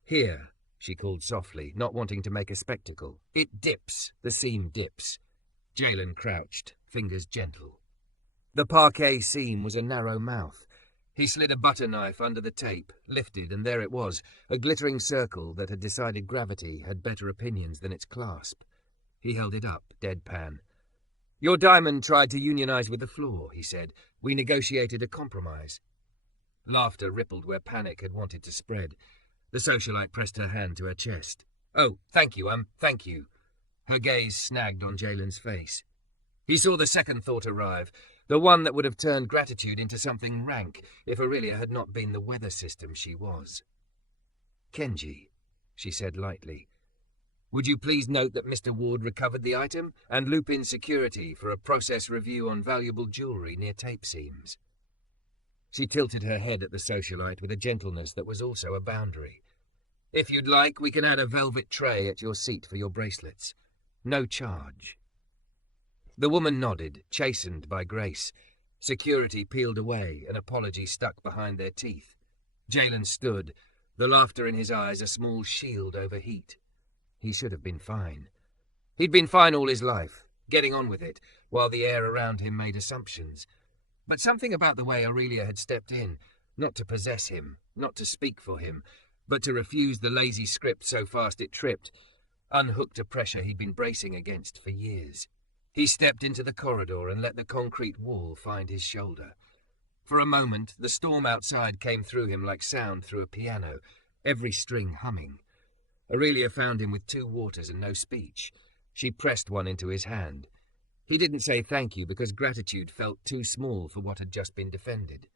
"Here," she called softly, not wanting to make a spectacle. "It dips. The seam dips." Jalen crouched, fingers gentle. The parquet seam was a narrow mouth. He slid a butter knife under the tape, lifted, and there it was, a glittering circle that had decided gravity had better opinions than its clasp. He held it up, deadpan. "Your diamond tried to unionize with the floor," he said. "We negotiated a compromise." Laughter rippled where panic had wanted to spread. The socialite pressed her hand to her chest. "Oh, thank you, thank you." Her gaze snagged on Jalen's face. He saw the second thought arrive, the one that would have turned gratitude into something rank if Aurelia had not been the weather system she was. "Kenji," she said lightly, "would you please note that Mr. Ward recovered the item and loop in security for a process review on valuable jewellery near tape seams?" She tilted her head at the socialite with a gentleness that was also a boundary. "If you'd like, we can add a velvet tray at your seat for your bracelets. No charge." The woman nodded, chastened by grace. Security peeled away, an apology stuck behind their teeth. Jalen stood, the laughter in his eyes a small shield over heat. He should have been fine. He'd been fine all his life, getting on with it, while the air around him made assumptions. But something about the way Aurelia had stepped in, not to possess him, not to speak for him, but to refuse the lazy script so fast it tripped, unhooked a pressure he'd been bracing against for years. He stepped into the corridor and let the concrete wall find his shoulder. For a moment, the storm outside came through him like sound through a piano, every string humming. Aurelia found him with 2 waters and no speech. She pressed one into his hand. He didn't say thank you because gratitude felt too small for what had just been defended.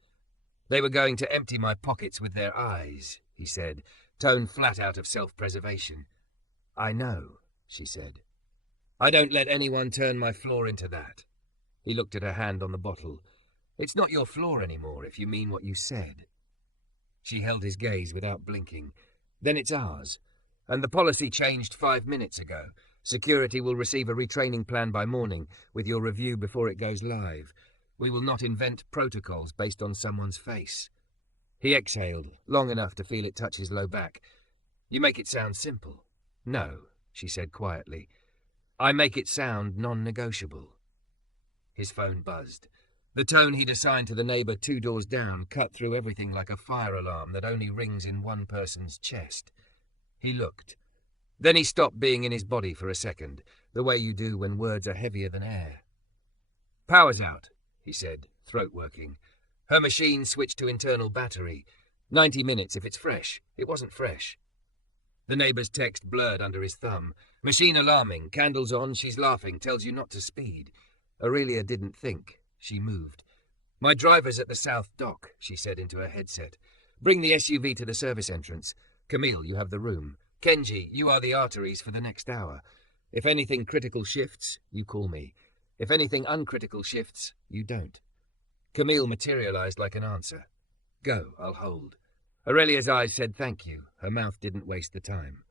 "They were going to empty my pockets with their eyes," he said, tone flat out of self-preservation. "I know," she said. "I don't let anyone turn my floor into that." He looked at her hand on the bottle. "It's not your floor anymore, if you mean what you said." She held his gaze without blinking. "Then it's ours. And the policy changed 5 minutes ago. Security will receive a retraining plan by morning, with your review before it goes live. We will not invent protocols based on someone's face." He exhaled, long enough to feel it touch his low back. "You make it sound simple." "No," she said quietly. "I make it sound non-negotiable." His phone buzzed. The tone he'd assigned to the neighbour 2 doors down cut through everything like a fire alarm that only rings in one person's chest. He looked. Then he stopped being in his body for a second, the way you do when words are heavier than air. "Power's out," he said, throat working. Her machine switched to internal battery. 90 minutes if it's fresh. It wasn't fresh. The neighbour's text blurred under his thumb. "Machine alarming, candles on, she's laughing, tells you not to speed." Aurelia didn't think. She moved. "My driver's at the south dock," she said into her headset. "Bring the SUV to the service entrance. Camille, you have the room. Kenji, you are the arteries for the next hour. If anything critical shifts, you call me. If anything uncritical shifts, you don't." Camille materialized like an answer. "Go, I'll hold." Aurelia's eyes said thank you. Her mouth didn't waste the time.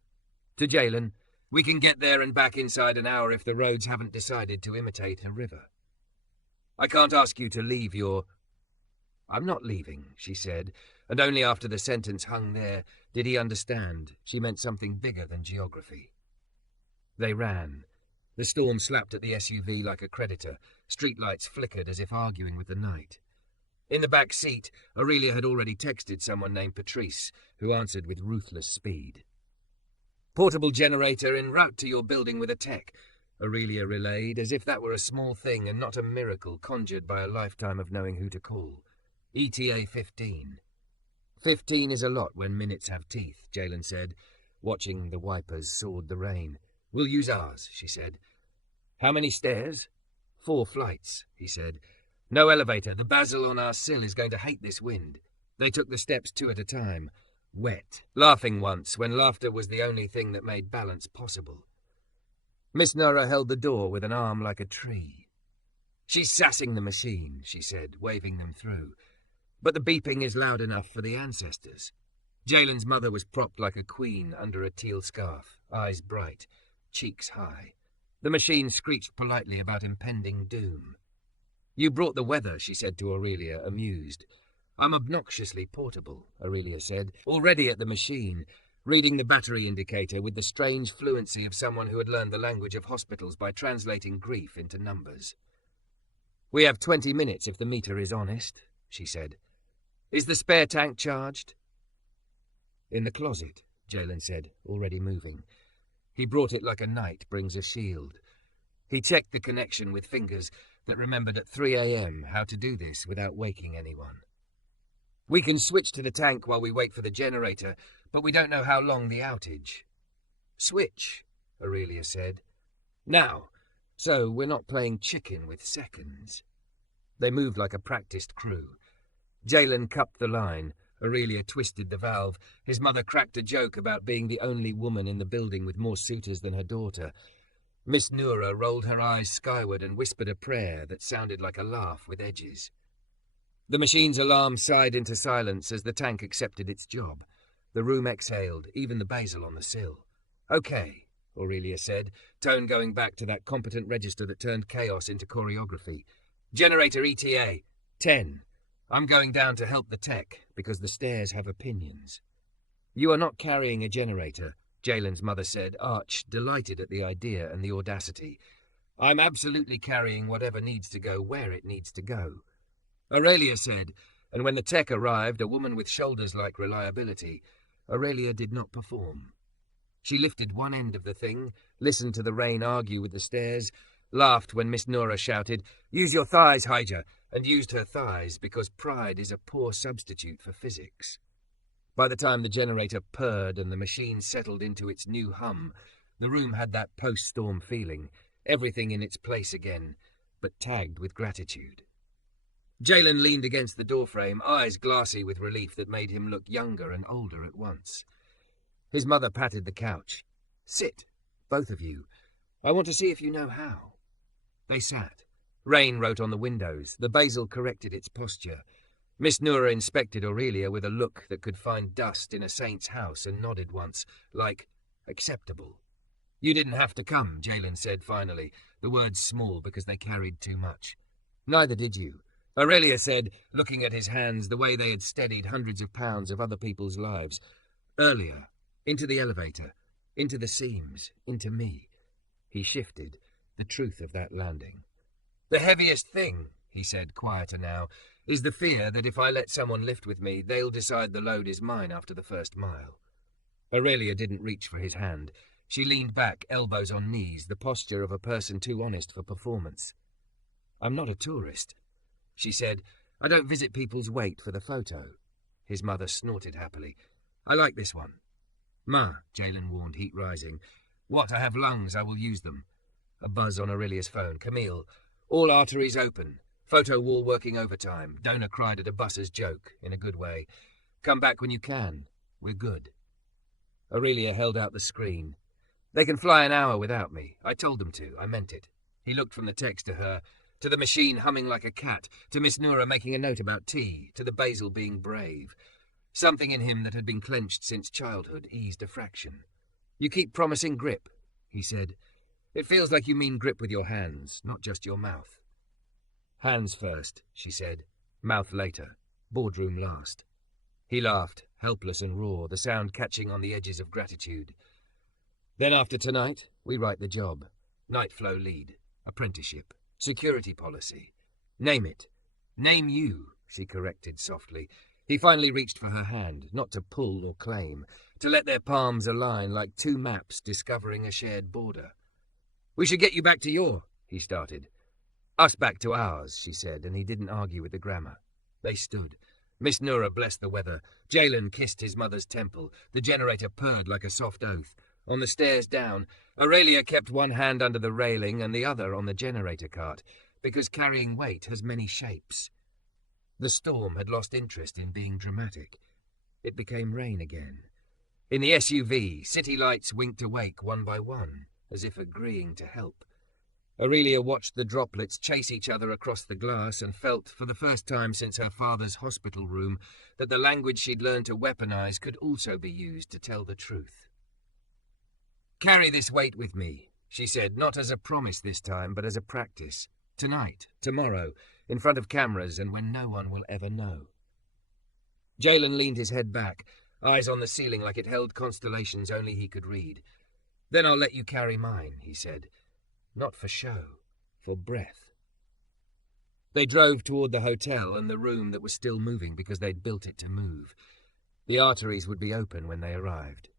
To Jalen, "We can get there and back inside an hour if the roads haven't decided to imitate a river." "I can't ask you to leave your—" "I'm not leaving," she said, and only after the sentence hung there did he understand she meant something bigger than geography. They ran. The storm slapped at the SUV like a creditor. Streetlights flickered as if arguing with the night. In the back seat, Aurelia had already texted someone named Patrice, who answered with ruthless speed. "Portable generator en route to your building with a tech," Aurelia relayed, as if that were a small thing and not a miracle conjured by a lifetime of knowing who to call. ETA 15. 15 is a lot when minutes have teeth, Jalen said, watching the wipers sword the rain. "We'll use ours," she said. "How many stairs?" 4 flights, he said. "No elevator. The basil on our sill is going to hate this wind." They took the steps 2 at a time, wet, laughing once when laughter was the only thing that made balance possible. Miss Nora held the door with an arm like a tree. "She's sassing the machine," she said, waving them through. "But the beeping is loud enough for the ancestors." Jalen's mother was propped like a queen under a teal scarf, eyes bright, cheeks high. The machine screeched politely about impending doom. "You brought the weather," she said to Aurelia, amused. "I'm obnoxiously portable," Aurelia said, already at the machine, reading the battery indicator with the strange fluency of someone who had learned the language of hospitals by translating grief into numbers. "We have 20 minutes if the meter is honest," she said. "Is the spare tank charged?" "In the closet," Jalen said, already moving. He brought it like a knight brings a shield. He checked the connection with fingers that remembered at 3 a.m. how to do this without waking anyone. "We can switch to the tank while we wait for the generator, but we don't know how long the outage." "Switch," Aurelia said. "Now. So we're not playing chicken with seconds. They moved like a practiced crew. Jalen cupped the line. Aurelia twisted the valve. His mother cracked a joke about being the only woman in the building with more suitors than her daughter. Miss Noura rolled her eyes skyward and whispered a prayer that sounded like a laugh with edges. The machine's alarm sighed into silence as the tank accepted its job. The room exhaled, even the basil on the sill. "Okay," Aurelia said, tone going back to that competent register that turned chaos into choreography. "Generator ETA, 10. I'm going down to help the tech, because the stairs have opinions." "You are not carrying a generator," Jalen's mother said, Arch delighted at the idea and the audacity. "I'm absolutely carrying whatever needs to go where it needs to go," Aurelia said, and when the tech arrived, a woman with shoulders like reliability, Aurelia did not perform. She lifted one end of the thing, listened to the rain argue with the stairs, laughed when Miss Noura shouted, "Use your thighs, Hyja," and used her thighs because pride is a poor substitute for physics. By the time the generator purred and the machine settled into its new hum, the room had that post-storm feeling, everything in its place again, but tagged with gratitude. Jalen leaned against the doorframe, eyes glassy with relief that made him look younger and older at once. His mother patted the couch. "Sit, both of you. I want to see if you know how." They sat. Rain wrote on the windows. The basil corrected its posture. Miss Noura inspected Aurelia with a look that could find dust in a saint's house and nodded once, like, "Acceptable." "You didn't have to come," Jalen said finally, the words small because they carried too much. "Neither did you," Aurelia said, looking at his hands the way they had steadied hundreds of pounds of other people's lives. "Earlier, into the elevator, into the seams, into me." He shifted, the truth of that landing. "The heaviest thing," he said, quieter now, "is the fear that if I let someone lift with me, they'll decide the load is mine after the first mile." Aurelia didn't reach for his hand. She leaned back, elbows on knees, the posture of a person too honest for performance. "I'm not a tourist," she said. "I don't visit people's weight for the photo." His mother snorted happily. "I like this one." "Ma," Jalen warned, heat rising. "What? I have lungs. I will use them." A buzz on Aurelia's phone. "Camille. All arteries open. Photo wall working overtime." Donor cried at a busser's joke, in a good way. "Come back when you can. We're good." Aurelia held out the screen. "They can fly an hour without me. I told them to. I meant it." He looked from the text to her, to the machine humming like a cat, to Miss Noura making a note about tea, to the basil being brave. Something in him that had been clenched since childhood eased a fraction. "You keep promising grip," he said. "It feels like you mean grip with your hands, not just your mouth." "Hands first," she said. "Mouth later. Boardroom last." He laughed, helpless and raw, the sound catching on the edges of gratitude. "Then after tonight, we write the job. Night flow lead. Apprenticeship. Security policy. Name it." "Name you," she corrected softly. He finally reached for her hand, not to pull or claim, to let their palms align like two maps discovering a shared border. "We should get you back to your," he started. "Us back to ours," she said, and he didn't argue with the grammar. They stood. Miss Noura blessed the weather. Jalen kissed his mother's temple. The generator purred like a soft oath. On the stairs down, Aurelia kept one hand under the railing and the other on the generator cart, because carrying weight has many shapes. The storm had lost interest in being dramatic. It became rain again. In the SUV, city lights winked awake one by one, as if agreeing to help. Aurelia watched the droplets chase each other across the glass and felt, for the first time since her father's hospital room, that the language she'd learned to weaponize could also be used to tell the truth. "Carry this weight with me," she said, not as a promise this time, but as a practice. Tonight, tomorrow, in front of cameras and when no one will ever know. Jalen leaned his head back, eyes on the ceiling like it held constellations only he could read. "Then I'll let you carry mine," he said. "Not for show, for breath." They drove toward the hotel and the room that was still moving because they'd built it to move. The arteries would be open when they arrived.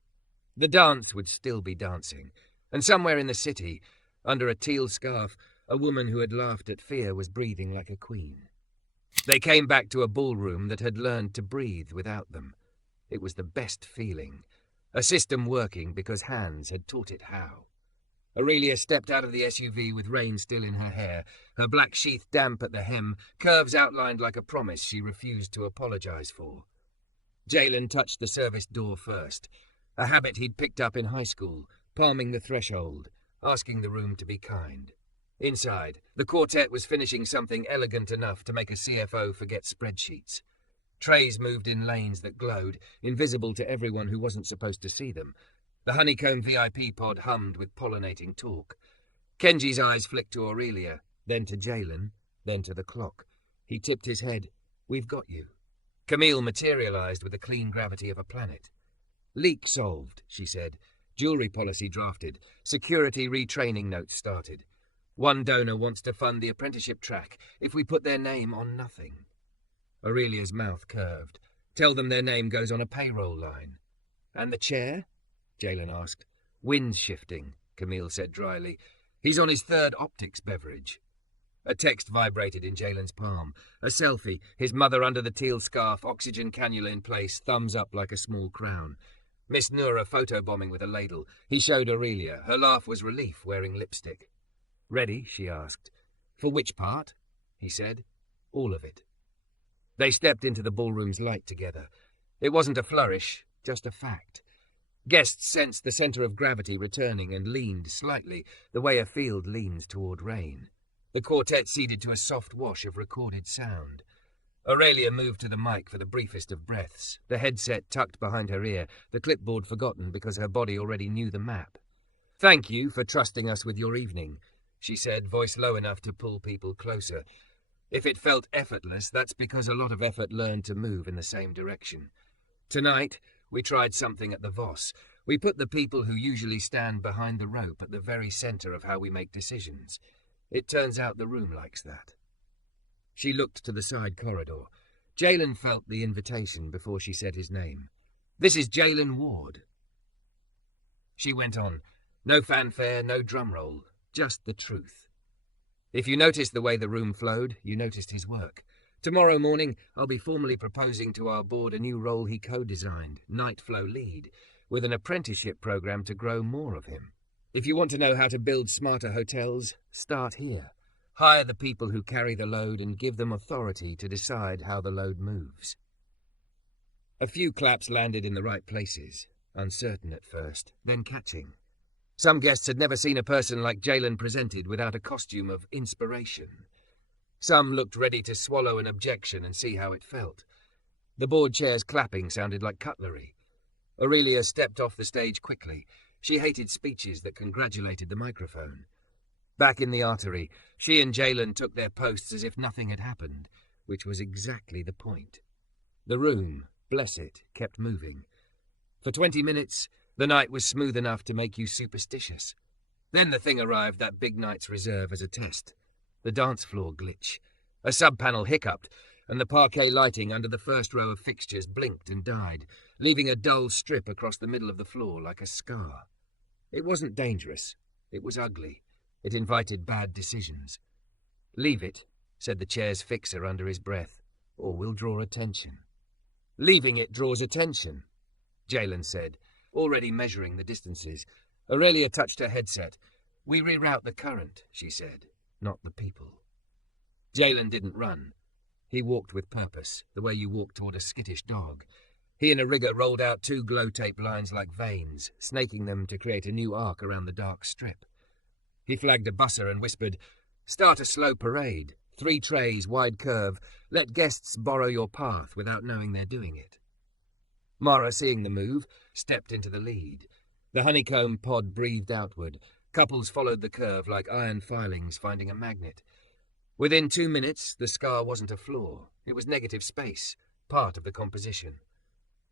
The dance would still be dancing, and somewhere in the city, under a teal scarf, a woman who had laughed at fear was breathing like a queen. They came back to a ballroom that had learned to breathe without them. It was the best feeling, a system working because hands had taught it how. Aurelia stepped out of the SUV with rain still in her hair, her black sheath damp at the hem, curves outlined like a promise she refused to apologize for. Jalen touched the service door first, a habit he'd picked up in high school, palming the threshold, asking the room to be kind. Inside, the quartet was finishing something elegant enough to make a CFO forget spreadsheets. Trays moved in lanes that glowed, invisible to everyone who wasn't supposed to see them. The honeycomb VIP pod hummed with pollinating talk. Kenji's eyes flicked to Aurelia, then to Jalen, then to the clock. He tipped his head. "We've got you." Camille materialized with the clean gravity of a planet. "Leak solved," she said. "Jewelry policy drafted. Security retraining notes started. One donor wants to fund the apprenticeship track if we put their name on nothing." Aurelia's mouth curved. "Tell them their name goes on a payroll line." "And the chair?" Jalen asked. "Wind shifting," Camille said dryly. "He's on his third optics beverage." A text vibrated in Jalen's palm. A selfie, his mother under the teal scarf, oxygen cannula in place, thumbs up like a small crown. Miss Noura photobombing with a ladle. He showed Aurelia. Her laugh was relief, wearing lipstick. "Ready?" she asked. "For which part?" he said. "All of it." They stepped into the ballroom's light together. It wasn't a flourish, just a fact. Guests sensed the center of gravity returning and leaned slightly, the way a field leans toward rain. The quartet ceded to a soft wash of recorded sound. Aurelia moved to the mic for the briefest of breaths, the headset tucked behind her ear, the clipboard forgotten because her body already knew the map. "Thank you for trusting us with your evening," she said, voice low enough to pull people closer. If it felt effortless, that's because a lot of effort learned to move in the same direction. Tonight, we tried something at the Voss. We put the people who usually stand behind the rope at the very center of how we make decisions. It turns out the room likes that. She looked to the side corridor. Jalen felt the invitation before she said his name. "This is Jalen Ward." She went on. No fanfare, no drum roll, just the truth. "If you noticed the way the room flowed, you noticed his work. Tomorrow morning, I'll be formally proposing to our board a new role he co-designed, Night Flow Lead, with an apprenticeship program to grow more of him. If you want to know how to build smarter hotels, start here. Hire the people who carry the load and give them authority to decide how the load moves." A few claps landed in the right places, uncertain at first, then catching. Some guests had never seen a person like Jalen presented without a costume of inspiration. Some looked ready to swallow an objection and see how it felt. The board chairs clapping sounded like cutlery. Aurelia stepped off the stage quickly. She hated speeches that congratulated the microphone. Back in the artery, she and Jalen took their posts as if nothing had happened, which was exactly the point. The room, bless it, kept moving. For 20 minutes, the night was smooth enough to make you superstitious. Then the thing arrived, that big night's reserve as a test. The dance floor glitch. A sub-panel hiccuped, and the parquet lighting under the first row of fixtures blinked and died, leaving a dull strip across the middle of the floor like a scar. It wasn't dangerous. It was ugly. It invited bad decisions. "Leave it," said the chair's fixer under his breath, "or we'll draw attention." "Leaving it draws attention," Jalen said, already measuring the distances. Aurelia touched her headset. "We reroute the current," she said, "not the people." Jalen didn't run. He walked with purpose, the way you walk toward a skittish dog. He and a rigger rolled out 2 glow tape lines like veins, snaking them to create a new arc around the dark strip. He flagged a busser and whispered, "Start a slow parade. 3 trays, wide curve. Let guests borrow your path without knowing they're doing it." Mara, seeing the move, stepped into the lead. The honeycomb pod breathed outward. Couples followed the curve like iron filings finding a magnet. Within 2 minutes, the scar wasn't a flaw. It was negative space, part of the composition.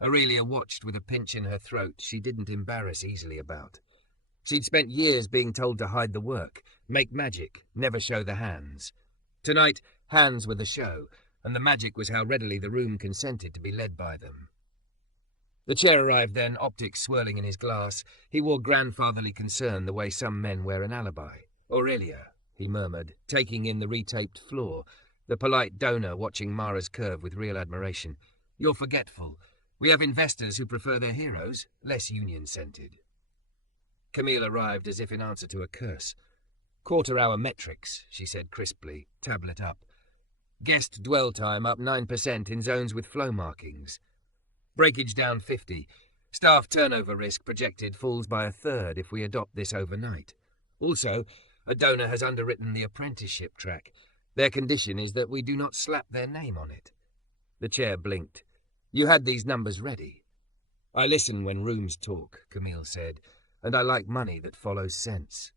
Aurelia watched with a pinch in her throat she didn't embarrass easily about. She'd spent years being told to hide the work, make magic, never show the hands. Tonight, hands were the show, and the magic was how readily the room consented to be led by them. The chair arrived then, optics swirling in his glass. He wore grandfatherly concern the way some men wear an alibi. "Aurelia," he murmured, taking in the retaped floor, the polite donor watching Mara's curve with real admiration. "You're forgetful. We have investors who prefer their heroes, less union-scented." Camille arrived as if in answer to a curse. Quarter-hour metrics, she said crisply, tablet up. Guest dwell time up 9% in zones with flow markings. Breakage down 50. Staff turnover risk projected falls by a third if we adopt this overnight. Also, a donor has underwritten the apprenticeship track. Their condition is that we do not slap their name on it. The chair blinked. You had these numbers ready. I listen when rooms talk, Camille said, and I like money that follows sense.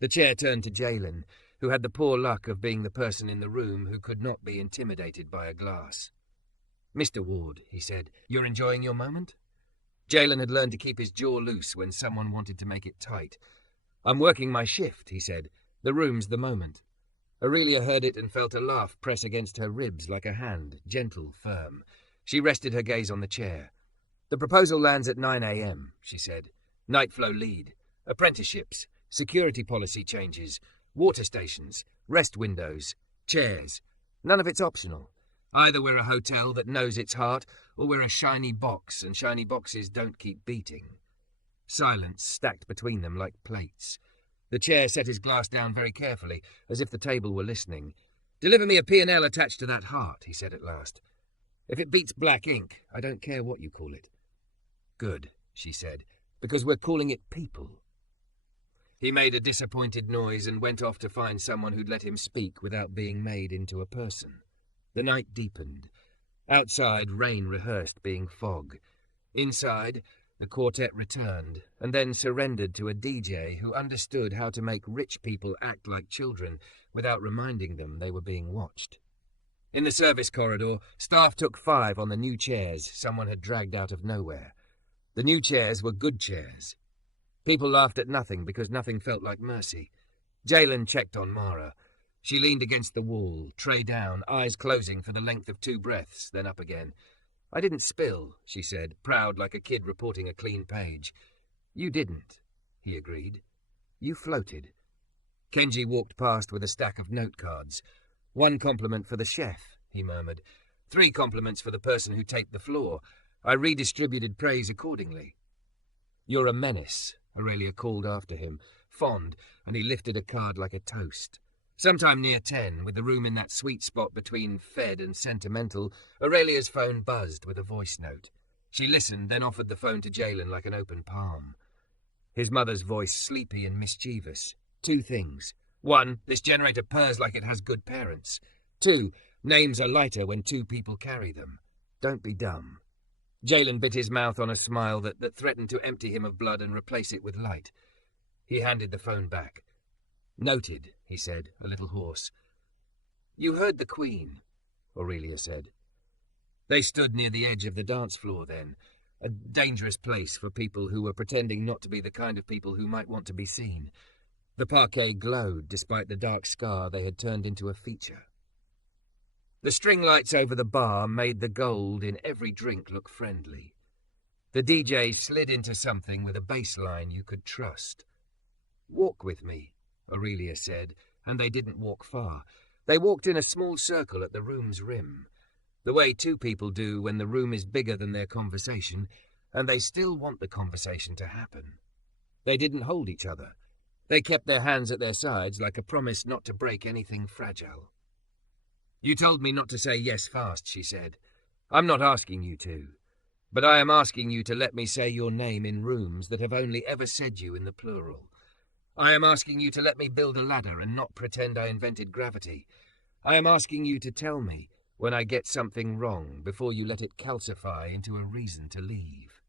The chair turned to Jalen, who had the poor luck of being the person in the room who could not be intimidated by a glass. Mr. Ward, he said, you're enjoying your moment? Jalen had learned to keep his jaw loose when someone wanted to make it tight. I'm working my shift, he said. The room's the moment. Aurelia heard it and felt a laugh press against her ribs like a hand, gentle, firm. She rested her gaze on the chair. The proposal lands at 9 a.m., she said. Night flow lead, apprenticeships, security policy changes, water stations, rest windows, chairs. None of it's optional. Either we're a hotel that knows its heart, or we're a shiny box, and shiny boxes don't keep beating. Silence stacked between them like plates. The chair set his glass down very carefully, as if the table were listening. Deliver me a P&L attached to that heart, he said at last. If it beats black ink, I don't care what you call it. Good, she said, because we're calling it people. He made a disappointed noise and went off to find someone who'd let him speak without being made into a person. The night deepened. Outside, rain rehearsed being fog. Inside, the quartet returned, and then surrendered to a DJ who understood how to make rich people act like children without reminding them they were being watched. In the service corridor, staff took 5 on the new chairs someone had dragged out of nowhere. The new chairs were good chairs. People laughed at nothing because nothing felt like mercy. Jalen checked on Mara. She leaned against the wall, tray down, eyes closing for the length of 2 breaths, then up again. I didn't spill, she said, proud like a kid reporting a clean page. You didn't, he agreed. You floated. Kenji walked past with a stack of note cards. 1 compliment for the chef, he murmured. 3 compliments for the person who taped the floor. I redistributed praise accordingly. You're a menace, Aurelia called after him, fond, and he lifted a card like a toast. Sometime near 10, with the room in that sweet spot between fed and sentimental, Aurelia's phone buzzed with a voice note. She listened, then offered the phone to Jalen like an open palm. His mother's voice sleepy and mischievous. 2 things. 1, this generator purrs like it has good parents. 2, names are lighter when 2 people carry them. Don't be dumb. Jalen bit his mouth on a smile that threatened to empty him of blood and replace it with light. He handed the phone back. Noted, he said, a little hoarse. You heard the Queen, Aurelia said. They stood near the edge of the dance floor then, a dangerous place for people who were pretending not to be the kind of people who might want to be seen. The parquet glowed despite the dark scar they had turned into a feature. The string lights over the bar made the gold in every drink look friendly. The DJ slid into something with a bass line you could trust. Walk with me, Aurelia said, and they didn't walk far. They walked in a small circle at the room's rim, the way 2 people do when the room is bigger than their conversation, and they still want the conversation to happen. They didn't hold each other. They kept their hands at their sides like a promise not to break anything fragile. You told me not to say yes fast, she said. I'm not asking you to, but I am asking you to let me say your name in rooms that have only ever said you in the plural. I am asking you to let me build a ladder and not pretend I invented gravity. I am asking you to tell me when I get something wrong before you let it calcify into a reason to leave.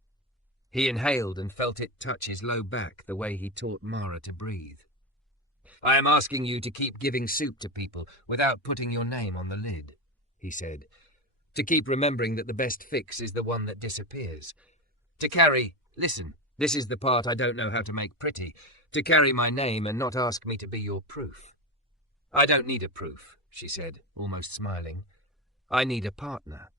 He inhaled and felt it touch his low back the way he taught Mara to breathe. I am asking you to keep giving soup to people without putting your name on the lid, he said. To keep remembering that the best fix is the one that disappears. To carry, listen, this is the part I don't know how to make pretty, to carry my name and not ask me to be your proof. I don't need a proof, she said, almost smiling. I need a partner.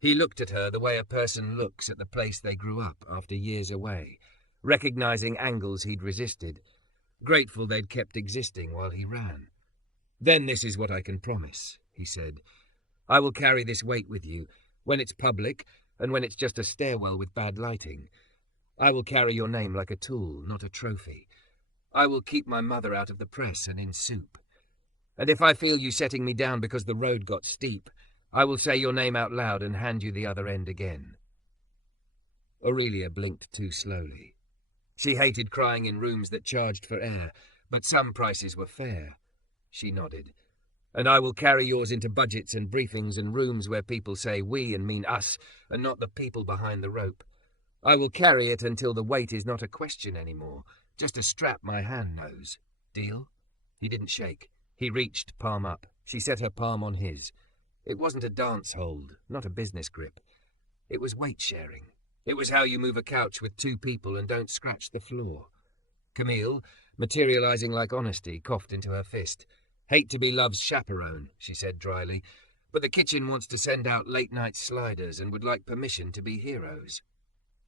He looked at her the way a person looks at the place they grew up after years away, recognizing angles he'd resisted, grateful they'd kept existing while he ran. Then this is what I can promise, he said. I will carry this weight with you, when it's public and when it's just a stairwell with bad lighting. I will carry your name like a tool, not a trophy. I will keep my mother out of the press and in soup. And if I feel you setting me down because the road got steep, I will say your name out loud and hand you the other end again." Aurelia blinked too slowly. She hated crying in rooms that charged for air, but some prices were fair. She nodded. "And I will carry yours into budgets and briefings and rooms where people say we and mean us, and not the people behind the rope. I will carry it until the weight is not a question anymore, just a strap my hand knows. Deal?" He didn't shake. He reached, palm up. She set her palm on his. It wasn't a dance hold, not a business grip. It was weight sharing. It was how you move a couch with two people and don't scratch the floor. Camille, materializing like honesty, coughed into her fist. "Hate to be love's chaperone," she said dryly, "but the kitchen wants to send out late-night sliders and would like permission to be heroes."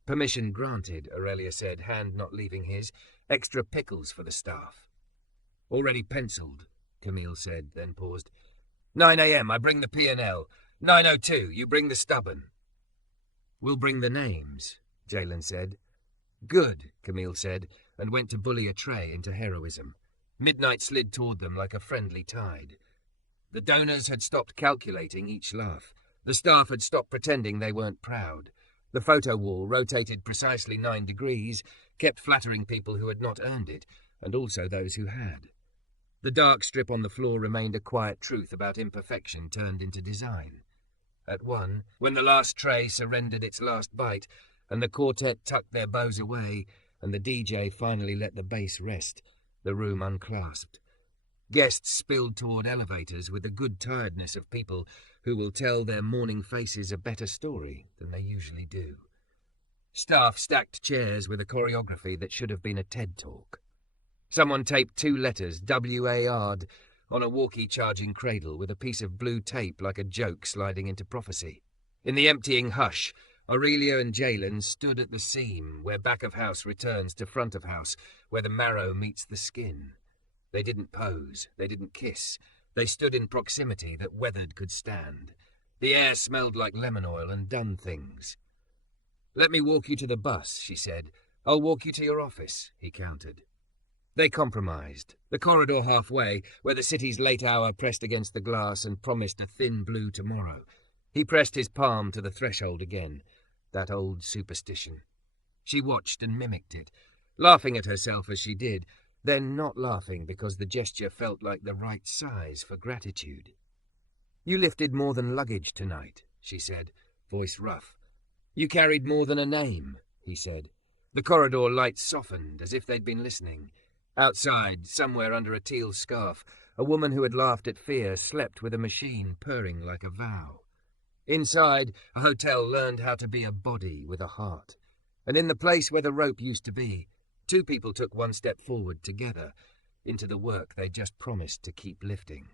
"Permission granted," Aurelia said, hand not leaving his. "Extra pickles for the staff." "Already penciled," Camille said, then paused. 9 a.m, I bring the P&L. 9:02, you bring the stubborn." "We'll bring the names," Jalen said. "Good," Camille said, and went to bully a tray into heroism. Midnight slid toward them like a friendly tide. The donors had stopped calculating each laugh. The staff had stopped pretending they weren't proud. The photo wall, rotated precisely 9 degrees, kept flattering people who had not earned it, and also those who had. The dark strip on the floor remained a quiet truth about imperfection turned into design. At 1, when the last tray surrendered its last bite, and the quartet tucked their bows away, and the DJ finally let the bass rest, the room unclasped. Guests spilled toward elevators with the good tiredness of people who will tell their morning faces a better story than they usually do. Staff stacked chairs with a choreography that should have been a TED Talk. Someone taped 2 letters, W-A-R'd, on a walkie-charging cradle with a piece of blue tape like a joke sliding into prophecy. In the emptying hush, Aurelia and Jalen stood at the seam where back of house returns to front of house, where the marrow meets the skin. They didn't pose, they didn't kiss. They stood in proximity that weathered could stand. The air smelled like lemon oil and done things. "Let me walk you to the bus," she said. "I'll walk you to your office," he countered. They compromised. The corridor halfway, where the city's late hour pressed against the glass and promised a thin blue tomorrow. He pressed his palm to the threshold again. That old superstition. She watched and mimicked it, laughing at herself as she did, then not laughing because the gesture felt like the right size for gratitude. "You lifted more than luggage tonight," she said, voice rough. "You carried more than a name," he said. The corridor lights softened as if they'd been listening. Outside, somewhere under a teal scarf, a woman who had laughed at fear slept with a machine purring like a vow. Inside, a hotel learned how to be a body with a heart. And in the place where the rope used to be, 2 people took 1 step forward together, into the work they just promised to keep lifting.